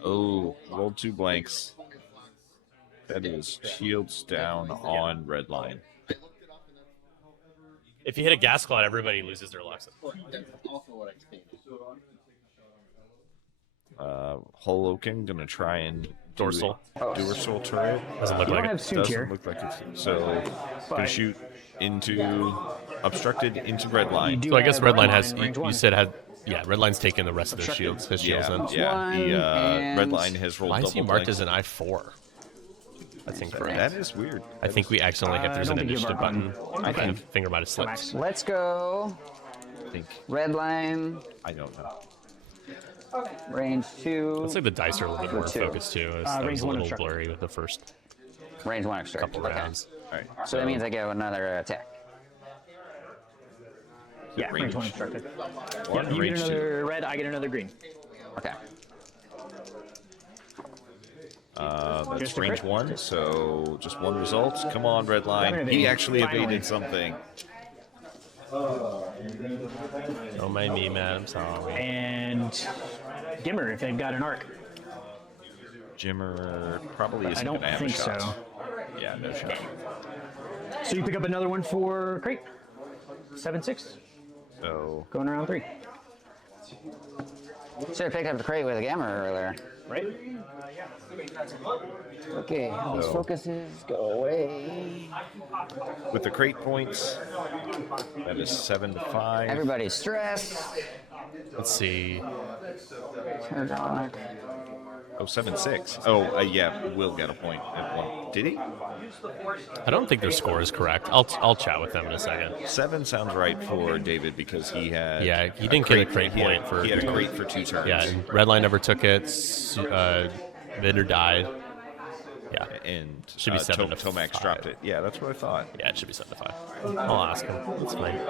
Oh, rolled 2 blanks. That is shields down on Redline. If you hit a gas cloud, everybody loses their locks. Holoken gonna try and Dorsal. Dorsal turret. Doesn't look You like don't it. have suit Doesn't here. look like it's so. Gonna shoot into obstructed into Redline. do So I guess have Redline Redline has. in range You 1. said had. Yeah, Redline's taking the rest of their shields. His shields in. Yeah. He and- Redline has rolled Why is he double marked blanks. as an I4? That's incorrect. That is weird. I think we accidentally hit. There's I an don't think you initiative marked button. on- I Okay. think finger might have slipped. Max. Let's go. I think Red line, I don't know. range 2, Looks like the dice are a little bit more Two. focused too. That range was a 1 little obstructed. blurry with the first range 1 extra. couple Okay. rounds. All right. So that means I get another attack. Yeah, range 1 obstructed. Yeah, you range get another red, I get another green. Okay. That's Just a range crit? 1, so just 1 result. Come on, Redline. Finally. He actually Finally. evaded something. Don't mind me, man. I'm sorry. And Gimmer, if they've got an arc. Jimmer probably I isn't don't going to have a think shot. so. Yeah, no shot. So you pick up another one for Crate? 7-6. So Going around 3. Should have picked up the crate with a gamma earlier. Right? Okay, these So- focuses go away. with the crate points, that is 7 to 5. Everybody's stressed. Let's see. Turn Oh, 7-6. Oh, yeah, Will got a point at one. Did he? I don't think their score is correct. I'll chat with them in a second. 7 sounds right for David because he had. Yeah, he didn't get a crate he had- point for. He had a crate for 2 turns. Yeah, and Redline never took it. Vidder died. Yeah, And Should be 7 to Tomax 5. dropped it. Yeah, that's what I thought. yeah, it should be 7 to 5. I'll ask him. That's fine.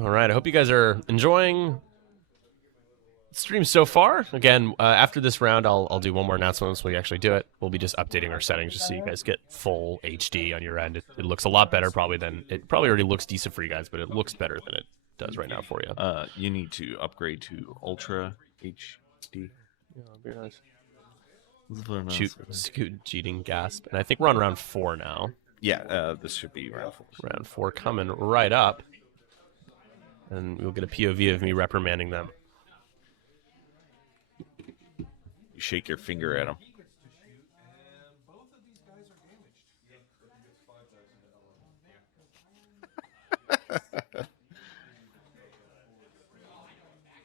All right, I hope you guys are enjoying the stream so far. Again, after this round, I'll do one more announcement once we actually do it. We'll be just updating our settings just so you guys get full HD on your end. It looks a lot better probably than it probably already looks decent for you guys, but it looks better than it does right now for you. You need to upgrade to Ultra HD. Scoot cheating gasp, and I think we're on round 4 now. Yeah, this should be round 4. Round 4 coming right up, and we'll get a POV of me reprimanding them. You shake your finger at him.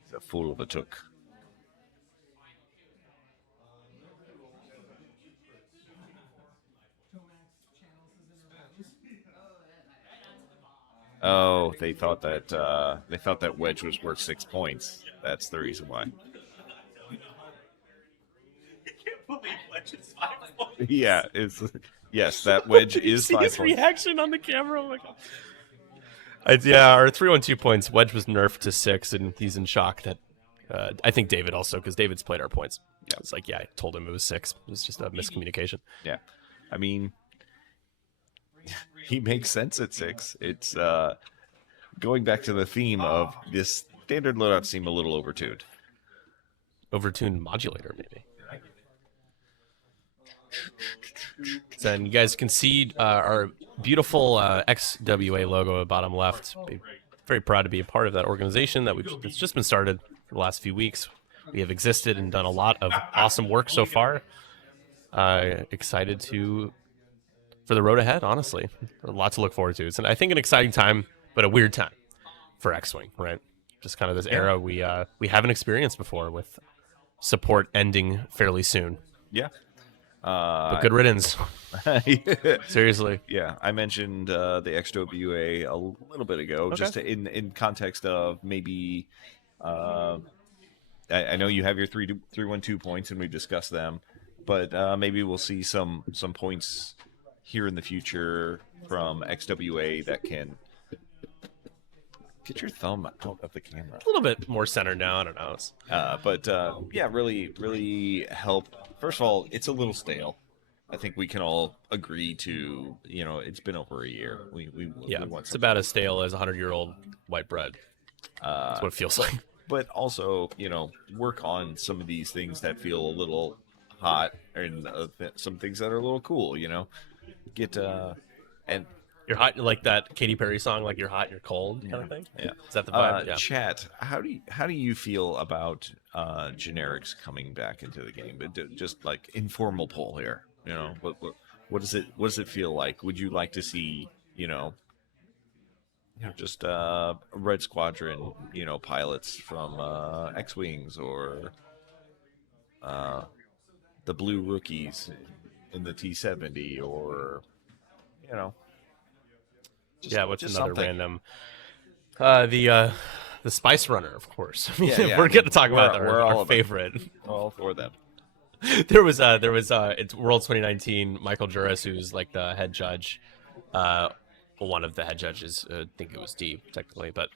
He's a fool of a took. Oh, they thought that wedge was worth 6 points. That's the reason why. Yeah, yes, that wedge is 5 points. Reaction on the camera. Oh my god. Yeah, our 3-1-2 points. Wedge was nerfed to 6, and he's in shock that. I think David also, because David's played our points. Yeah, it's like, yeah, I told him it was 6. It was just a miscommunication. Yeah, I mean, he makes sense at 6. It's going back to the theme of this standard loadout seem a little overtuned. Overtuned modulator, maybe. Then you guys can see our beautiful XWA logo at bottom left. Be very proud to be a part of that organization that's just been started for the last few weeks. We have existed and done a lot of awesome work so far. Excited for the road ahead, honestly. A lot to look forward to. It's, I think, an exciting time, but a weird time for X-Wing, right? Just kind of this era we haven't experienced before with support ending fairly soon. Yeah. But good riddance. Seriously. Yeah, I mentioned the XWA a little bit ago, just in context of maybe. I know you have your 3-1-2 points, and we've discussed them, but maybe we'll see some points here in the future from XWA that can get your thumb out of the camera. A little bit more centered now. I don't know. But yeah, really help. First of all, it's a little stale. I think we can all agree to, it's been over a year. We want it's something. about as stale as 100-year-old white bread. That's what it feels like. But also, work on some of these things that feel a little hot and some things that are a little cool, Get, and You're hot, like that Katy Perry song, like you're hot and you're cold kind of thing? yeah. Is that the vibe? Yeah. Chat, how do you feel about generics coming back into the game? But just like informal poll here, what does it feel like? Would you like to see, just Red Squadron, pilots from X-Wings or the Blue Rookies in the T-70 or, What's just another something. random? The Spice Runner, of course. I mean, Yeah, we're going to talk about we're all our about- favorite. all for them. There was it's World 2019. Michael Juris, who's like the head judge, one of the head judges. I think it was D technically, but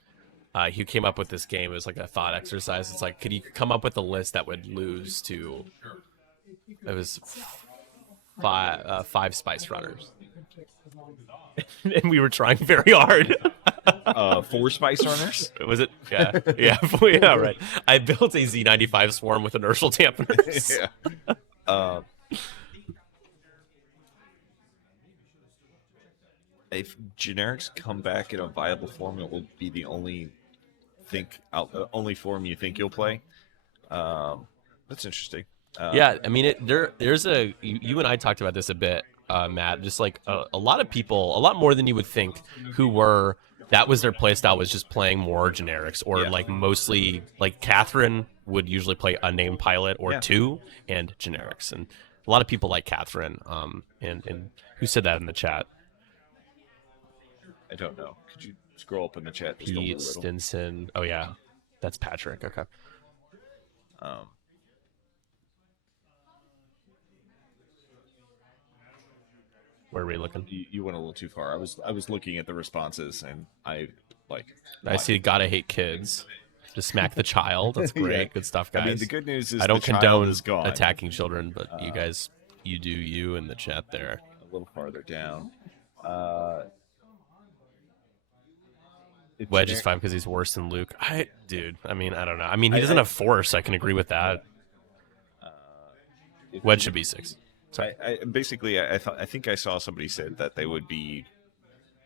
he came up with this game. It was like a thought exercise. It's like, could you come up with a list that would lose to? It was five Spice Runners, and we were trying very hard. 4 Spice Runners? Was it? Yeah, yeah, right. I built a Z95 swarm with inertial dampeners. Yeah. if generics come back in a viable form, it will be the only form you think you'll play. That's interesting. Yeah, I mean, there's you and I talked about this a bit, Matt. Just like a lot of people, a lot more than you would think, that was their playstyle, was just playing more generics, or Yeah. like mostly like Catherine would usually play unnamed pilot or Yeah. two and generics, and a lot of people like Catherine. And who said that in the chat? I don't know. Could you scroll up in the chat just a Pete little? Stinson. Oh yeah, that's Patrick. Okay. Um, Where are we looking? you went a little too far. I was looking at the responses, and I I see. Gotta hate kids. Just smack the child. That's great. Yeah. Good stuff, guys. I mean, the good news is I don't the child condone is gone. attacking children, but you guys, you do you in the chat there. A little farther down. If Wedge is generic- 5 because he's worse than Luke. Dude, I mean, I don't know. I mean, he I- doesn't I- have Force. I can agree with that. if Wedge you- should be 6. basically, I think I saw somebody said that they would be,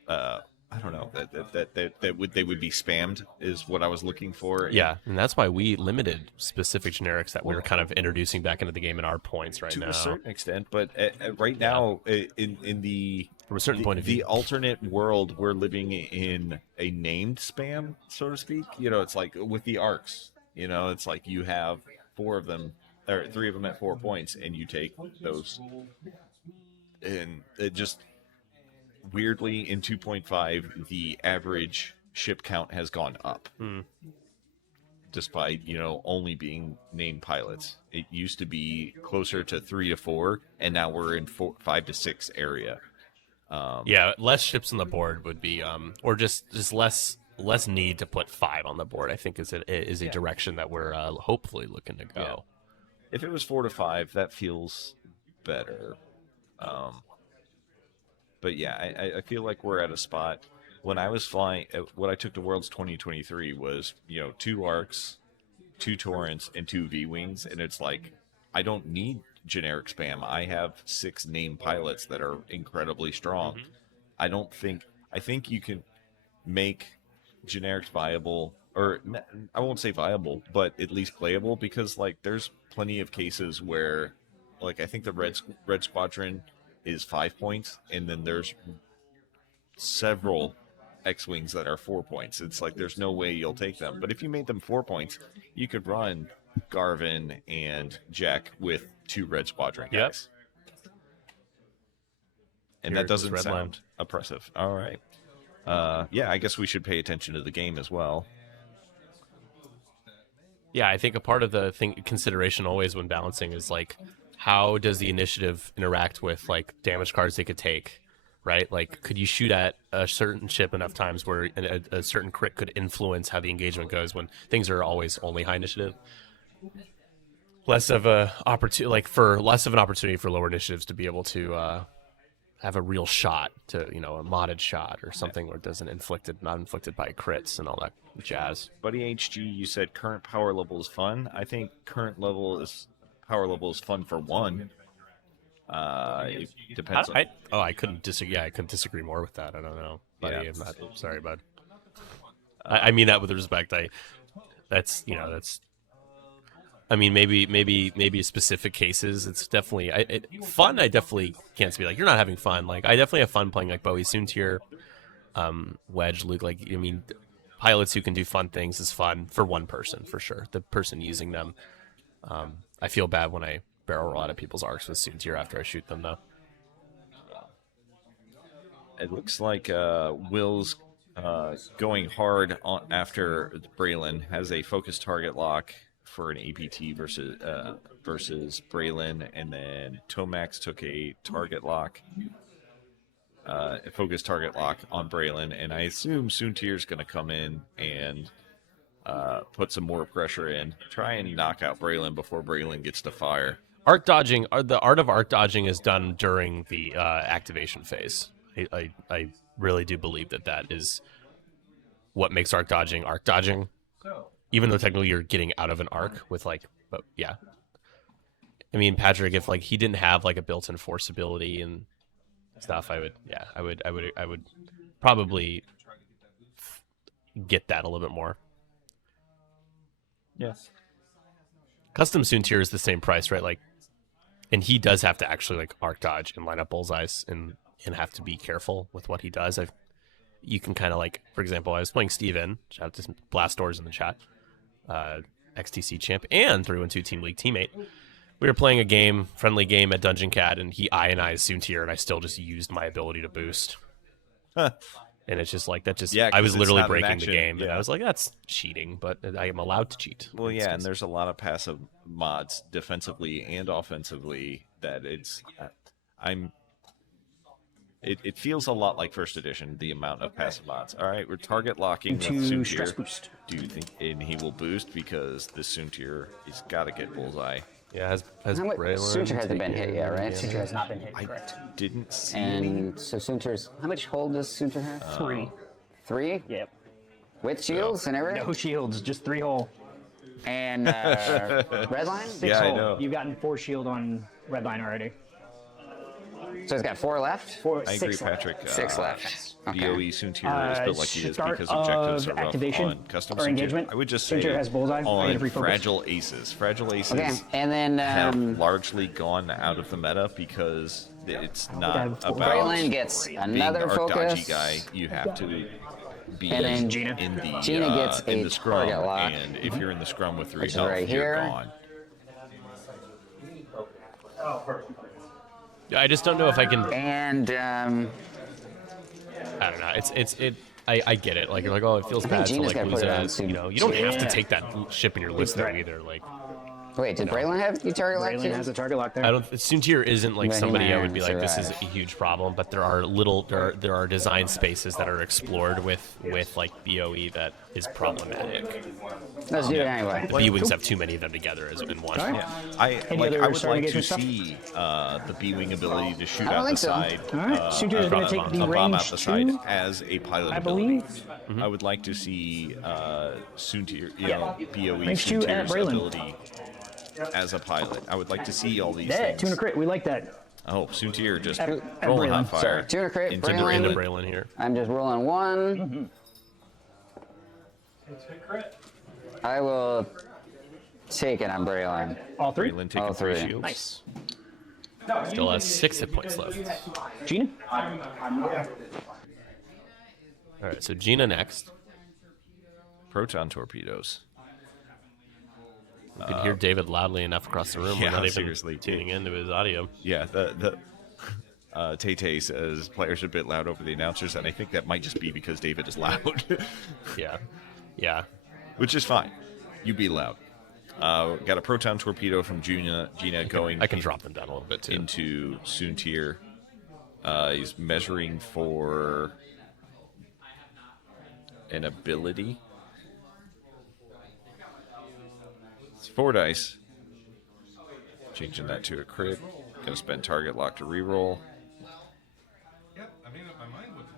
I don't know, they would be spammed is what I was looking for. Yeah, and that's why we limited specific generics that we were kind of introducing back into the game in our points right to now. a certain extent, but right now, in the From a certain point of the view. alternate world, we're living in a named spam, so to speak. You know, it's like with the arcs. You know, it's like you have 4 of them, or 3 of them at 4 points, and you take those. And it just weirdly in 2.5, the average ship count has gone up. Despite, only being named pilots. It used to be closer to 3 to 4, and now we're in 5 to 6 area. Yeah, less ships on the board would be, or just less need to put 5 on the board. I think is a direction that we're hopefully looking to go. Yeah. If it was 4 to 5, that feels better. But yeah, I feel like we're at a spot. When I was flying, what I took to Worlds 2023 was 2 arcs, 2 torrents, and 2 V-wings, and it's like I don't need generic spam. I have 6 named pilots that are incredibly strong. I think you can make generics viable, or I won't say viable, but at least playable, because like there's plenty of cases where, like, I think the red squadron is 5 points, and then there's several X-wings that are 4 points. It's like there's no way you'll take them. But if you made them 4 points, you could run Garvin and Jack with 2 red squadron guys. Yep. And Here that goes doesn't Red sound Line. oppressive. All right. Yeah, I guess we should pay attention to the game as well. Yeah, I think a part of the consideration always when balancing is like, how does the initiative interact with like damage cards they could take, right? Like, could you shoot at a certain ship enough times where a certain crit could influence how the engagement goes when things are always only high initiative? Less of an opportunity for lower initiatives to be able to have a real shot to a modded shot or something where it doesn't not inflicted by crits and all that jazz. Buddy HG, you said current power level is fun. I think power level is fun for one. It depends. I couldn't disagree. Yeah, I couldn't disagree more with that. I don't know, buddy. Yeah. I'm not sorry, bud. I mean that with respect. That's. I mean, maybe specific cases. It's definitely fun. I definitely can't be like you're not having fun. Like I definitely have fun playing like Bowie Soontier, Wedge, Luke. Like I mean, pilots who can do fun things is fun for one person for sure. The person using them. I feel bad when I barrel roll out of people's arcs with Soontier after I shoot them though. It looks like Will's going hard after Braylon has a focus target lock for an APT versus Braylon, and then Tomax took a target lock, a focus target lock on Braylon, and I assume Soontier's going to come in and put some more pressure in, try and knock out Braylon before Braylon gets to fire. Arc dodging, the art of arc dodging is done during the activation phase. I really do believe that is what makes arc dodging. Even though technically you're getting out of an arc with but yeah. I mean, Patrick, if he didn't have a built-in force ability and stuff, I would probably get that a little bit more. Yes. Custom Soontir is the same price, right? Like, and he does have to actually like arc dodge and line up bullseyes and have to be careful with what he does. You can kind of like, for example, I was playing Steven, shout out to some Blast Doors in the chat, XTC champ and 312 Team League teammate. We were playing a friendly game at Dungeon Cat, and he ionized Soontir, and I still just used my ability to boost. Huh. And it's just like, Yeah, I was 'cause it's literally not an breaking the action. game, and Yeah. I was like, that's cheating, but I am allowed to cheat. Well, yeah, and there's a lot of passive mods defensively and offensively that it feels a lot like first edition, the amount of passive mods. All right, we're target locking with Into stress Soontir. boost. Do you think and he will boost because the Soontir he's got to get bullseye. Yeah, has How much? Braylon Suture hasn't been hit taken yet, right? Suture has not been hit, I correct. didn't see any. And so Suture's, how much hold does Suture have? 3. 3? Yep. With shields and everything? No shields, just 3 hull. And redline? 6 Yeah, I hull. know. You've gotten 4 shield on redline already. So he's got 4 left? 4, I 6 agree, Patrick. 6 left. Okay. BOE Soontir is built like he is Start because objectives of are rough activation on custom or Soontir. engagement. I would just Soontir say has bullseye, on and refocus. fragile aces. Fragile aces Okay, and then have largely gone out of the meta because it's not have about Braylon gets being another the arc dodgy focus. guy. You have to be And then Gina. in the Gina gets in a the scrum, target lock. and if you're in the scrum with 3 Which is health, right you're here. gone. Yeah, I just don't know if I can. And I don't know. I get it. Like you're like, oh, it feels I think bad to Gina's like gotta lose put it on a. Soon- You know, you don't have to Yeah. take that ship in your list though Right. either. Like, wait, did Braylon have the target lock Braylon too? has a target lock there. I don't. Soontir isn't like But he somebody might I would be like, this is a survive. huge problem. But there are design spaces that are explored with like BOE that is problematic. Let's do it anyway. The B wings have too many of them together as in one. Alright. I other would starting like to engagement stuff? see the B-wing ability to shoot I don't out the think so. side. Alright, Soontir is going to take the a bomb out range the side 2, as a pilot I ability. believe. I would like to see Soontir, Yeah. BOE Range 2 at Soontir's Braylon. ability as a pilot. I would like to see all these Yeah, things. tuna crit. We like that. Oh, Soontir just At rolling Braylon. hot fire. Sorry, tuna crit, into Braylon. Into Braylon. Braylon here. I'm just rolling 1. Mm-hmm. It's hit crit. I will take it on Braylon. All 3. Braylon taking All 3 three. shields. Nice. Still has 6 hit points left. Gina? All right, so Gina next. Proton torpedoes. You can hear David loudly enough across the room. We're yeah, not even seriously. tuning into his audio. Yeah, the Tay says players are a bit loud over the announcers, and I think that might just be because David is loud, Yeah. which is fine. You be loud. Got a proton torpedo from Gina going I can drop them down a little bit too. into Soontir. He's measuring for an ability. It's 4 dice. Changing that to a crit. Gonna spend target lock to reroll. Yep, I made up my mind what to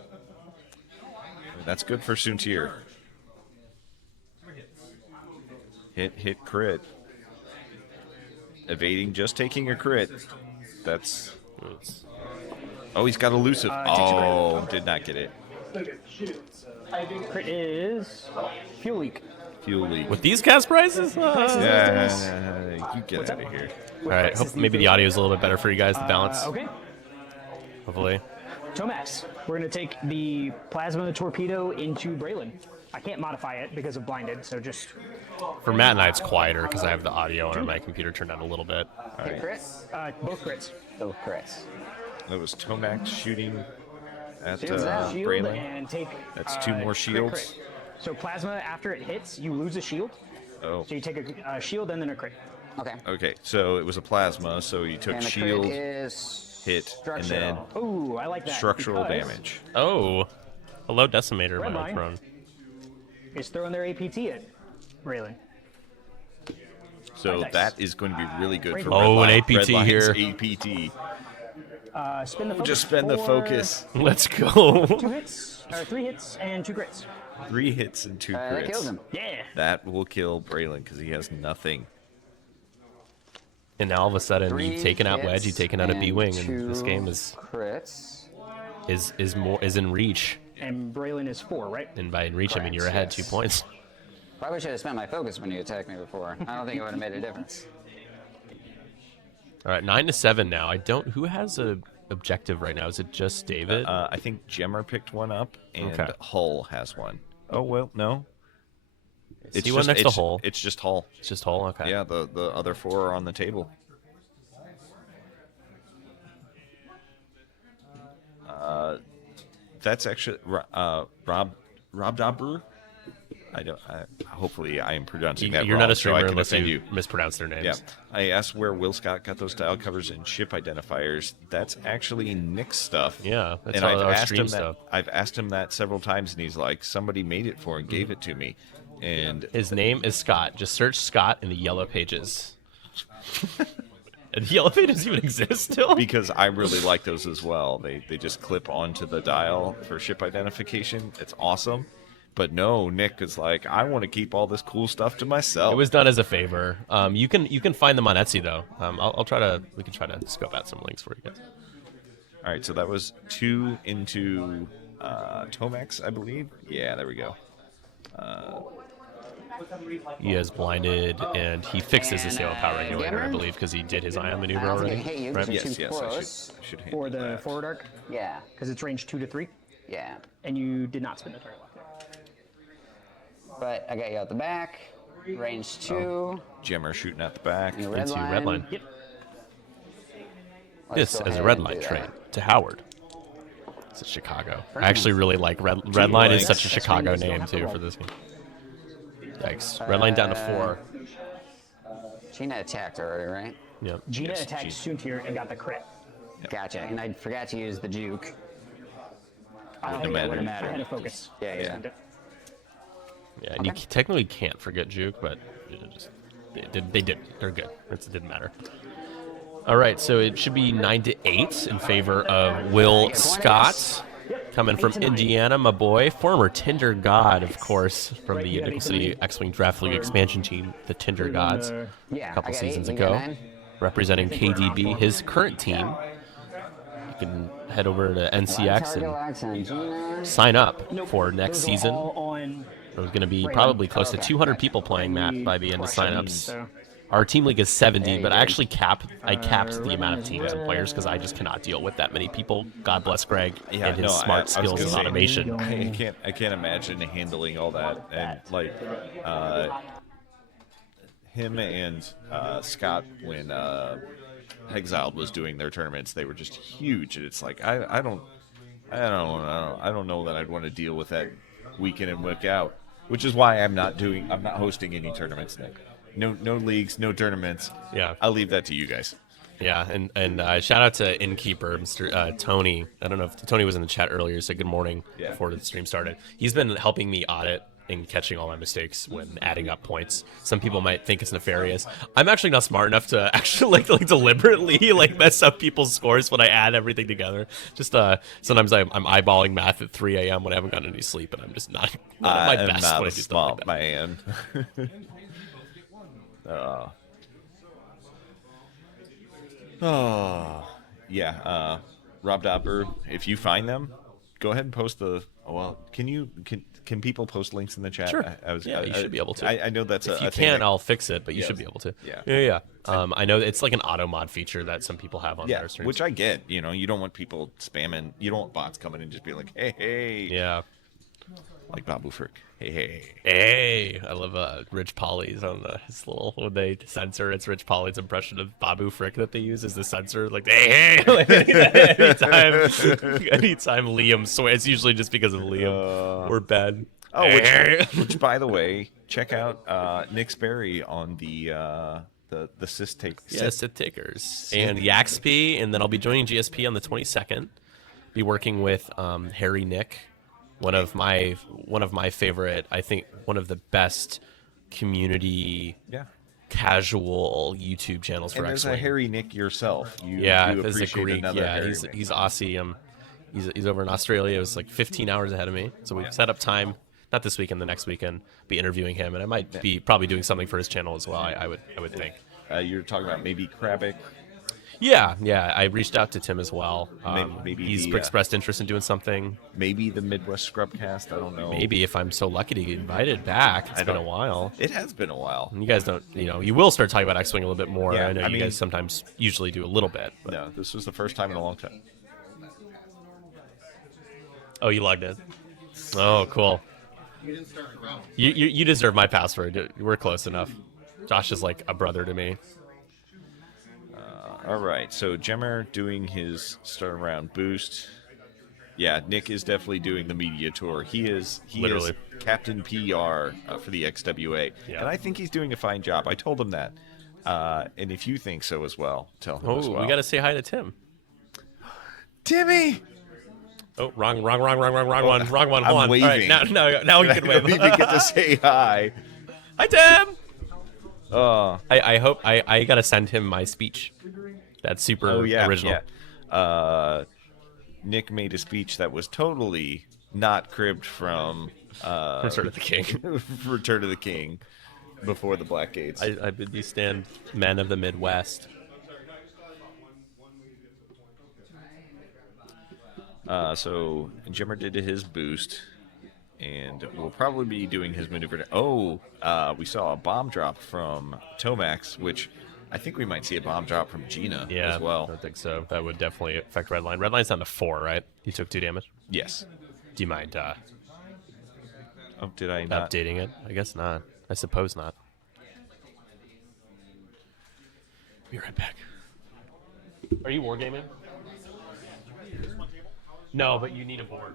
do. That's good for Soontir. 3 hits. Hit, crit. Evading, just taking a crit. That's. Oh, he's got elusive. takes a crit. Oh, did not get it. Crit is fuel leak. Fuel leak. With these gas prices? Yeah, you get out of here. All right, hope maybe the audio is a little bit better for you guys, the balance, Okay. hopefully. Tomax, we're going to take the plasma torpedo into Braylon. I can't modify it because of blinded, so just For Matt and I, it's quieter because I have the audio on my computer turned down a little bit. Hit crit? both crits. Both crits. That was Tomac shooting at Shields out. Shield Braylon. and take. That's 2 more crit, shields. crit. So plasma, after it hits, you lose a shield. Oh, So you take a shield and then a crit. Okay. okay. So it was a plasma. So you took And the shield, crit is hit, and then structural. Ooh, I like that. structural because damage. Oh, hello, Decimator, Red my line. old throne. It's throwing their APT at Braylon. So Nice. that is going to be really good for Oh, Red an Line. APT Red Line's here. APT. Spin the focus Just spend the for focus. Let's go. 2 hits, or 3 hits and 2 crits. 3 hits and 2 crits. That kills him. Yeah. That will kill Braylon because he has nothing. And now all of a sudden, 3 you've taken out Wedge, hits you've taken out a B-wing, and 2 this game is crits. in reach. And Braylon is 4, right? And by in reach, I mean you're ahead Yes. 2 points. Probably should have spent my focus when you attacked me before. I don't think it would have made a difference. All right, 9-7 now. I don't. Who has a objective right now? Is it just David? I think Jemmer picked one up, and Okay. Hull has one. Oh well, no. See one next to Hull. It's just Hull. It's just Hull. Okay. Yeah, the other 4 are on the table. That's actually Rob Dobber. Hopefully, I am pronouncing that You're wrong, not a so I streamer can unless offend you mispronounce their names. Yeah. I asked where Will Scott got those dial covers and ship identifiers. That's actually Nick's stuff. Yeah, that's and all I've our asked stream him stuff. I've asked him that several times, and he's like, somebody made it for and gave it to me. And His name is Scott. Just search Scott in the yellow pages. And the yellow pages even exist still? because I really like those as well. They just clip onto the dial for ship identification. It's awesome. But no, Nick is like, I want to keep all this cool stuff to myself. It was done as a favor. You can find them on Etsy though. We can try to scope out some links for you guys. All right, so that was 2 into Tomex, I believe. Yeah, there we go. He is blinded, and he fixes his sail power regulator, I Gammer? believe, because he did his ion I maneuver don't think already. I hit you right? because you're Yes, too I close. should handle For the that. forward arc, Yeah, because it's range 2 to 3, yeah. and you did not spin the target lock. But I got you out the back. Range 2. Jemmer shooting at the back. You red Into line. red line. Yep. Let's This go as a ahead red and line do trade that. to Howard. It's Chicago. I actually really like red line. Is such a Chicago name too for this game. Yikes! Red line down to 4. Gina attacked already, right? Yep. Gina Yes, attacked Soontir and got the crit. Gotcha. And I forgot to use the juke. I don't Wouldn't think that matter. would have mattered. I had to focus. Yeah, yeah. Yeah, and you technically can't forget juke, but they did. They're good. It didn't matter. All right, so it should be 9-8 in favor of Will Scott, coming from 8 to 9. Indiana, my boy, former Tinder God, of course, from the Nickel City X-Wing Draft League expansion team, the Tinder Gods, Yeah, a couple I got seasons 8, you got ago, 9? representing KDB, his current team. You can head over to NCX Target and locks on Gina. sign up Nope. for next Those are season. all on There's going to be Braylon. probably close to Okay. 200 people playing Matt by the end of signups. So, Our team league is 70, but I you actually capped the amount of teams and players because I just cannot deal with that many people. God bless Greg and his smart I was skills gonna and say, automation. I can't imagine handling all that. And like him and Scott, when Exiled was doing their tournaments, they were just huge. And it's like I don't know that I'd want to deal with that week in and week out. Which is why I'm not hosting any tournaments, Nick. No leagues, no tournaments. Yeah. I'll leave that to you guys. Yeah, and shout out to Innkeeper, Mr. Tony. I don't know if Tony was in the chat earlier. Said good morning before the stream started. He's been helping me audit and catching all my mistakes when adding up points. Some people might think it's nefarious. I'm actually not smart enough to actually like deliberately mess up people's scores when I add everything together. Just sometimes I'm eyeballing math at 3 a.m. when I haven't gotten any sleep, and I'm just not at my I'm best not when I a do stuff like smart that. man. Yeah. Rob Dobber, if you find them, go ahead and post the. Well, can people post links in the chat? Sure. You should be able to. I know that's If a you thing can't, that- I'll fix it, but you Yes. should be able to. Yeah. Yeah. I know it's like an auto mod feature that some people have on Yeah, their streams. which I get. You don't want people spamming. You don't want bots coming and just be like, hey, Yeah. like Babu Frick. Hey. Hey, I love Rich Polly's on his little when they censor. It's Rich Polly's impression of Babu Frick that they use as the censor. Like hey. anytime Liam swears, it's usually just because of Liam or Ben. Oh, Hey. which by the way, check out Nick Sperry on the Sith take. Yes, Sith Takers and Yaxp, and then I'll be joining GSP on the 22nd. Be working with Harry Nick, one of my favorite. I think one of the best community Yeah. casual YouTube channels for And there's a X-Wing. Harry Nick yourself. You Yeah, you as a appreciate Greek. another Yeah, Harry he's Nick. Aussie. He's over in Australia. It was like 15 hours ahead of me, so we've set up time. Not this weekend, the next weekend. Be interviewing him, and I might be probably doing something for his channel as well. I would think. You're talking about maybe Krabick. Yeah. I reached out to Tim as well. Maybe he's the, expressed interest in doing something. Maybe the Midwest Scrubcast. I don't know. Maybe if I'm so lucky to get invited back. It's been a while. It has been a while. And you guys don't, you will start talking about X-Wing a little bit more. Yeah, I know I you mean- guys sometimes usually do a little bit. But. No, this was the first time in a long time. Oh, you logged in? Oh, cool. You deserve my password. We're close enough. Josh is like a brother to me. All right, so Jemmer doing his start round boost. Yeah, Nick is definitely doing the media tour. He is Literally. Captain PR for the XWA, Yeah. and I think he's doing a fine job. I told him that, and if you think so as well, tell him as Oh, well. we got to say hi to Tim. Timmy. Oh, wrong one. Hold I'm on. waving. All right, now we can I wave. don't even get to say hi. Hi, Tim. Oh, I hope I got to send him my speech. That's super original. Yeah. Nick made a speech that was totally not cribbed from Return of the King. Return of the King before the Black Gates. I bid thee stand, men of the Midwest. So Jimmer did his boost, and we'll probably be doing his maneuver. We saw a bomb drop from Tomax, which I think we might see a bomb drop from Gina Yeah, as well. I think so. That would definitely affect Redline. Redline's down to 4, right? He took 2 damage. Yes. Do you mind Oh, did I not? updating it? I guess not. I suppose not. Be right back. Are you wargaming? No, but you need a board.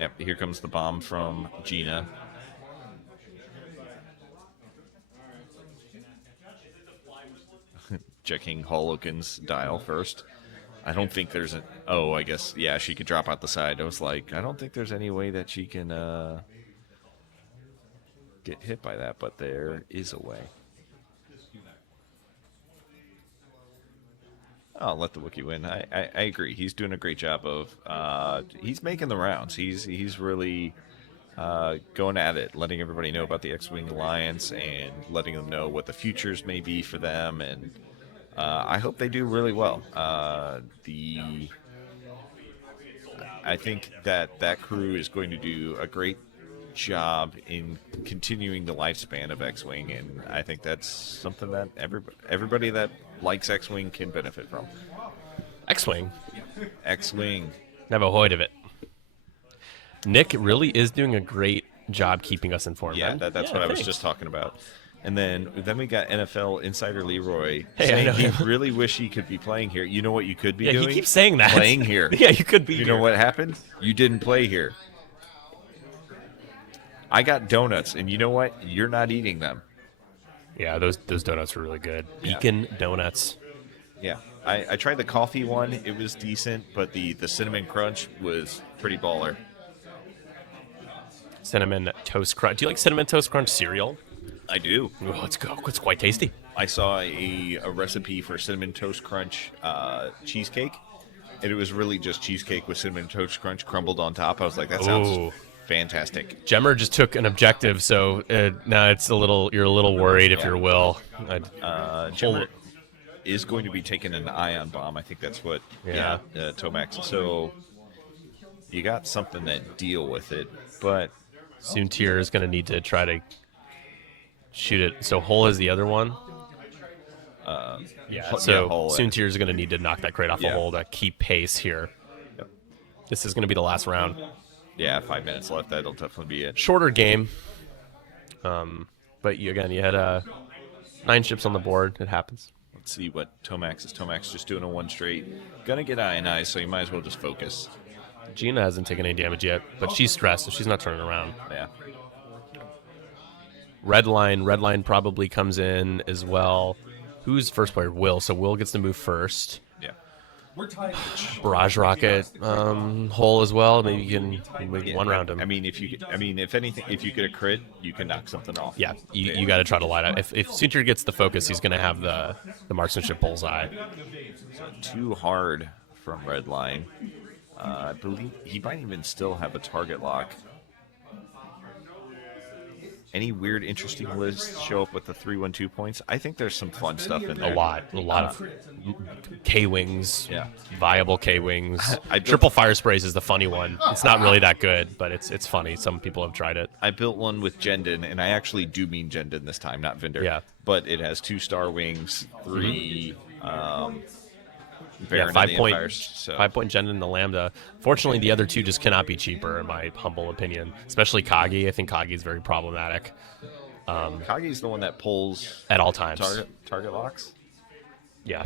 Yep. Here comes the bomb from Gina. Checking Holoken's dial first. I don't think there's a. Oh, I guess she could drop out the side. I was like, I don't think there's any way that she can get hit by that, but there is a way. I'll let the Wookiee win. I agree. He's doing a great job of. He's making the rounds. He's really going at it, letting everybody know about the X-Wing Alliance and letting them know what the futures may be for them. And I hope they do really well. I think that crew is going to do a great job in continuing the lifespan of X-Wing, and I think that's something that everybody that likes X-Wing can benefit from. X-Wing. X-Wing. Never heard of it. Nick really is doing a great job keeping us informed. Yeah, man. that's what I was thanks. just talking about. And then we got NFL insider Leroy Hey, I saying know he him. really wish he could be playing here. You know what you could be Yeah, doing? he keeps saying that. Playing here. Yeah, you could be You here. know what happened? You didn't play here. I got donuts, and you know what? You're not eating them. Yeah, those donuts were really good. Yeah. Beacon donuts. Yeah. I tried the coffee one. It was decent, but the cinnamon crunch was pretty baller. Cinnamon Toast Crunch. Do you like Cinnamon Toast Crunch cereal? I do. Oh, it's quite tasty. I saw a recipe for cinnamon toast crunch cheesecake, and it was really just cheesecake with cinnamon toast crunch crumbled on top. I was like, that sounds Ooh. fantastic. Jemmer just took an objective, so now you're a little worried if Yeah. you're Will. Jimmer is going to be taking an ion bomb. I think that's what. Yeah. Tomax. So you got something that deal with it, but Soontir is going to need to try to shoot it. So Hole is the other one. Yeah. So Hole, Soontir is going to need to knock that crate off Yeah. a Hole to keep pace here. This is going to be the last round. yeah, 5 minutes left. That'll definitely be it. Shorter game. But you had 9 ships on the board. It happens. Let's see what Tomax is. Tomax just doing a one straight. Gonna get ionized, so you might as well just focus. Gina hasn't taken any damage yet, but she's stressed, so she's not turning around. Yeah. Redline probably comes in as well. Who's first player? Will. So Will gets to move first. Yeah. Barrage Rocket, Hole as well. Maybe you can one round him. I mean, if anything, if you get a crit, you can knock something off. Yeah, you got to try to line up. If Soontir gets the focus, he's going to have the marksmanship bullseye. Too hard from Redline. I believe he might even still have a target lock. any weird, interesting lists show up with the 3-1-2 points? I think there's some fun stuff in there. A lot of K-wings, Yeah. viable K-wings. I built- Triple fire sprays is the funny one. It's not really that good, but it's funny. Some people have tried it. I built one with Jendon, and I actually do mean Jendon this time, not Vinder. Yeah. But it has 2 Star Wings, 3 Baron Yeah, of 5 the point, Empires. So 5 point Jen and the Lambda. Fortunately, the other 2 just cannot be cheaper, in my humble opinion. Especially Kagi. I think Kagi is very problematic Kagi's the one that pulls at all times. target locks. Yeah.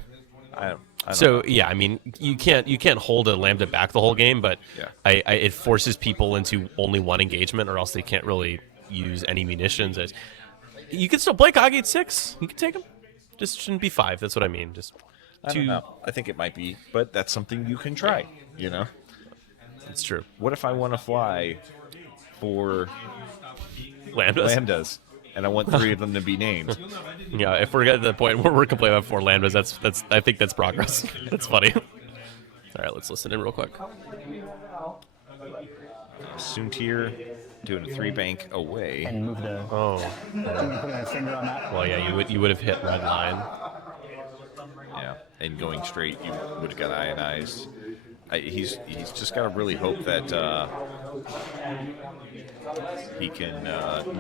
I don't So know. yeah, I mean, you can't hold a Lambda back the whole game, but Yeah. it forces people into only one engagement, or else they can't really use any munitions. You can still play Kagi at 6. You can take him. Just shouldn't be 5. That's what I mean. Just I don't know. I think it might be, but that's something you can try. You know, It's true. what if I want to fly 4 Lambdas. lambdas, and I want 3 of them to be named? Yeah, if we're at the point where we're complaining about 4 Lambdas, that's I think that's progress. That's funny. All right, let's listen in real quick. Soontir doing a 3 bank away. And move the. Oh, Put a finger on that. well, yeah, you would have hit red line. Yeah, and going straight, you would have got ionized. He's just got to really hope that he can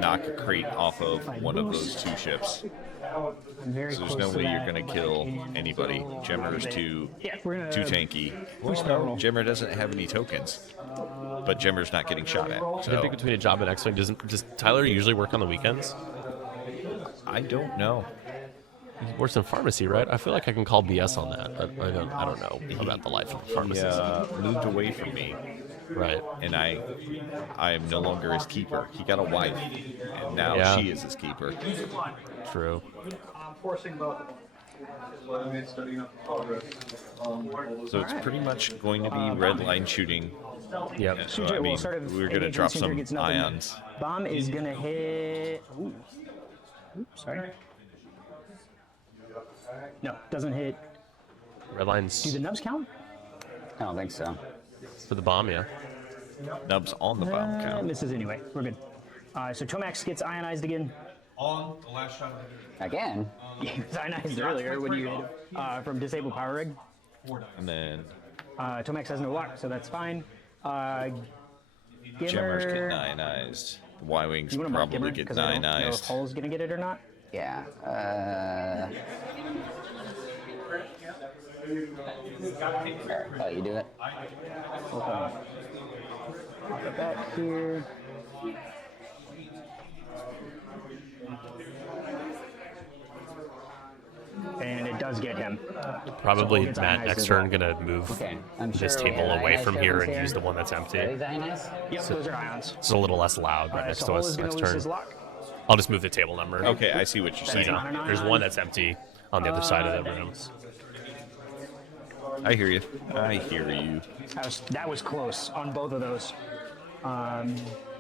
knock a crate off of one of those 2 ships. I'm very So there's close no to way that. you're going to kill anybody. Gemmer's too Yeah, we're gonna. tanky. Boost barrel roll. Gemmer doesn't have any tokens, but Gemmer's not getting shot at. The So big between a job and X-Wing, does Tyler usually work on the weekends? I don't know. He works in pharmacy, right? I feel like I can call BS on that. I don't know about the life of a He pharmacist. moved away from me, Right. and I am no longer his keeper. He got a wife, and now Yeah. she is his keeper. True. I'm forcing both of them. Well, I mean, studying up the progress. So it's pretty much going to be red line shooting. Yep. So, Sunjay I will mean, start of we're going to 88, drop Sunjay some gets nothing. ions. Bomb is gonna hit. Ooh. Oops, sorry. No, doesn't hit. Red lines Do the nubs count? I don't think so. for the bomb, yeah. Nubs on the bomb count. Misses anyway. We're good. So Tomax gets ionized again. On the last shot of the game. Again? He was ionized earlier when you hit him from disabled power rig. And then Tomax has no lock, so that's fine. Gemmer's Gimmer. getting ionized. The Y-Wings You want to mark probably Gimmer? get Because I don't know if ionized. Hull's gonna get it or not. Yeah. Oh, you do it? Okay. Put that here. And it does get him. Probably So it's Matt ionized next as turn well. gonna move Okay. I'm this sure we table have away ionized from here tokens and use the one that's empty. Are these ionized? Yep, those are ions. It's a little less loud right next So to Hull us is gonna next lose turn. his lock. I'll just move the table number. Okay, I see what you're You saying. know, there's one that's empty on the other side of the room. I hear you. I hear you. That was close on both of those.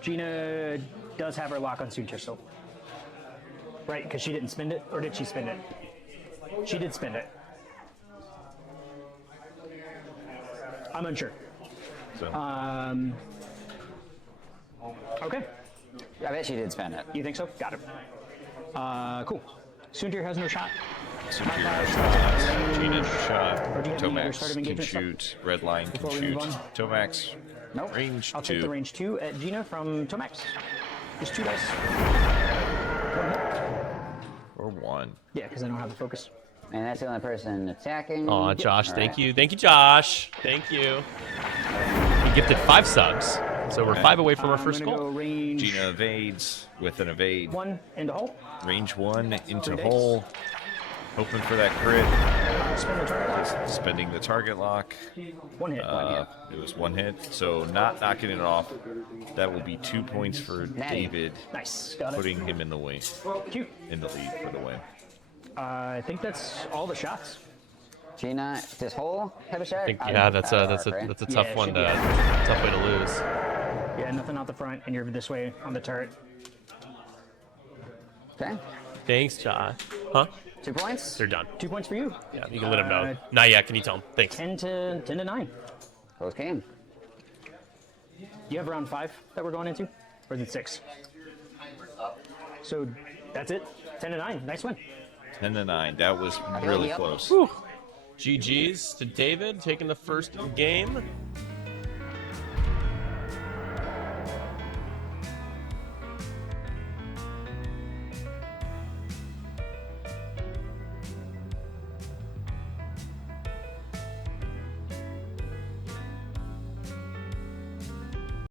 Gina does have her lock on Suture still. Right, because she didn't spend it, or did she spend it? She did spend it. I'm unsure. So Okay, I bet she did spend it. you think so? Got it. Cool. Suntir has no shot. Gina shot. Or do you have any other Tomax start of can engagement stuff shoot. Red line can before we shoot. move on? Tomax Nope. range I'll take the 2. range 2 at Gina from Tomax. Just 2 dice. Or 1. Yeah, because I don't have the focus. And that's the only person attacking. Aw, Josh, All thank right. you. Thank you, Josh. Thank you. He gifted 5 subs, so we're 5 away from our I'm first gonna go goal. range Gina evades with an evade. 1 into Hull. Range 1 into Three dice. hole. Hoping for that crit. Spend the target lock. Spending the target lock. 1 hit. It was 1 hit, so not knocking it off. That will be 2 points for Natty. David, Nice. Got it. putting him in the win, Cute. in the lead for the win. I think that's all the shots. Gina, does Hole have a shot? I think, yeah, that's a right? tough Yeah, it one should to be. tough way to lose. Yeah, nothing out the front, and you're this way on the turret. Okay. Thanks, Josh. Huh? 2 points? They're done. 2 points for you. Yeah, you can let him know. Not yet. Can you tell him? Thanks. 10 to 9. Close game. You have round 5 that we're going into, or is it 6? So that's it. 10-9. Nice win. 10-9. That was really Yep. close. GG's to David taking the first game.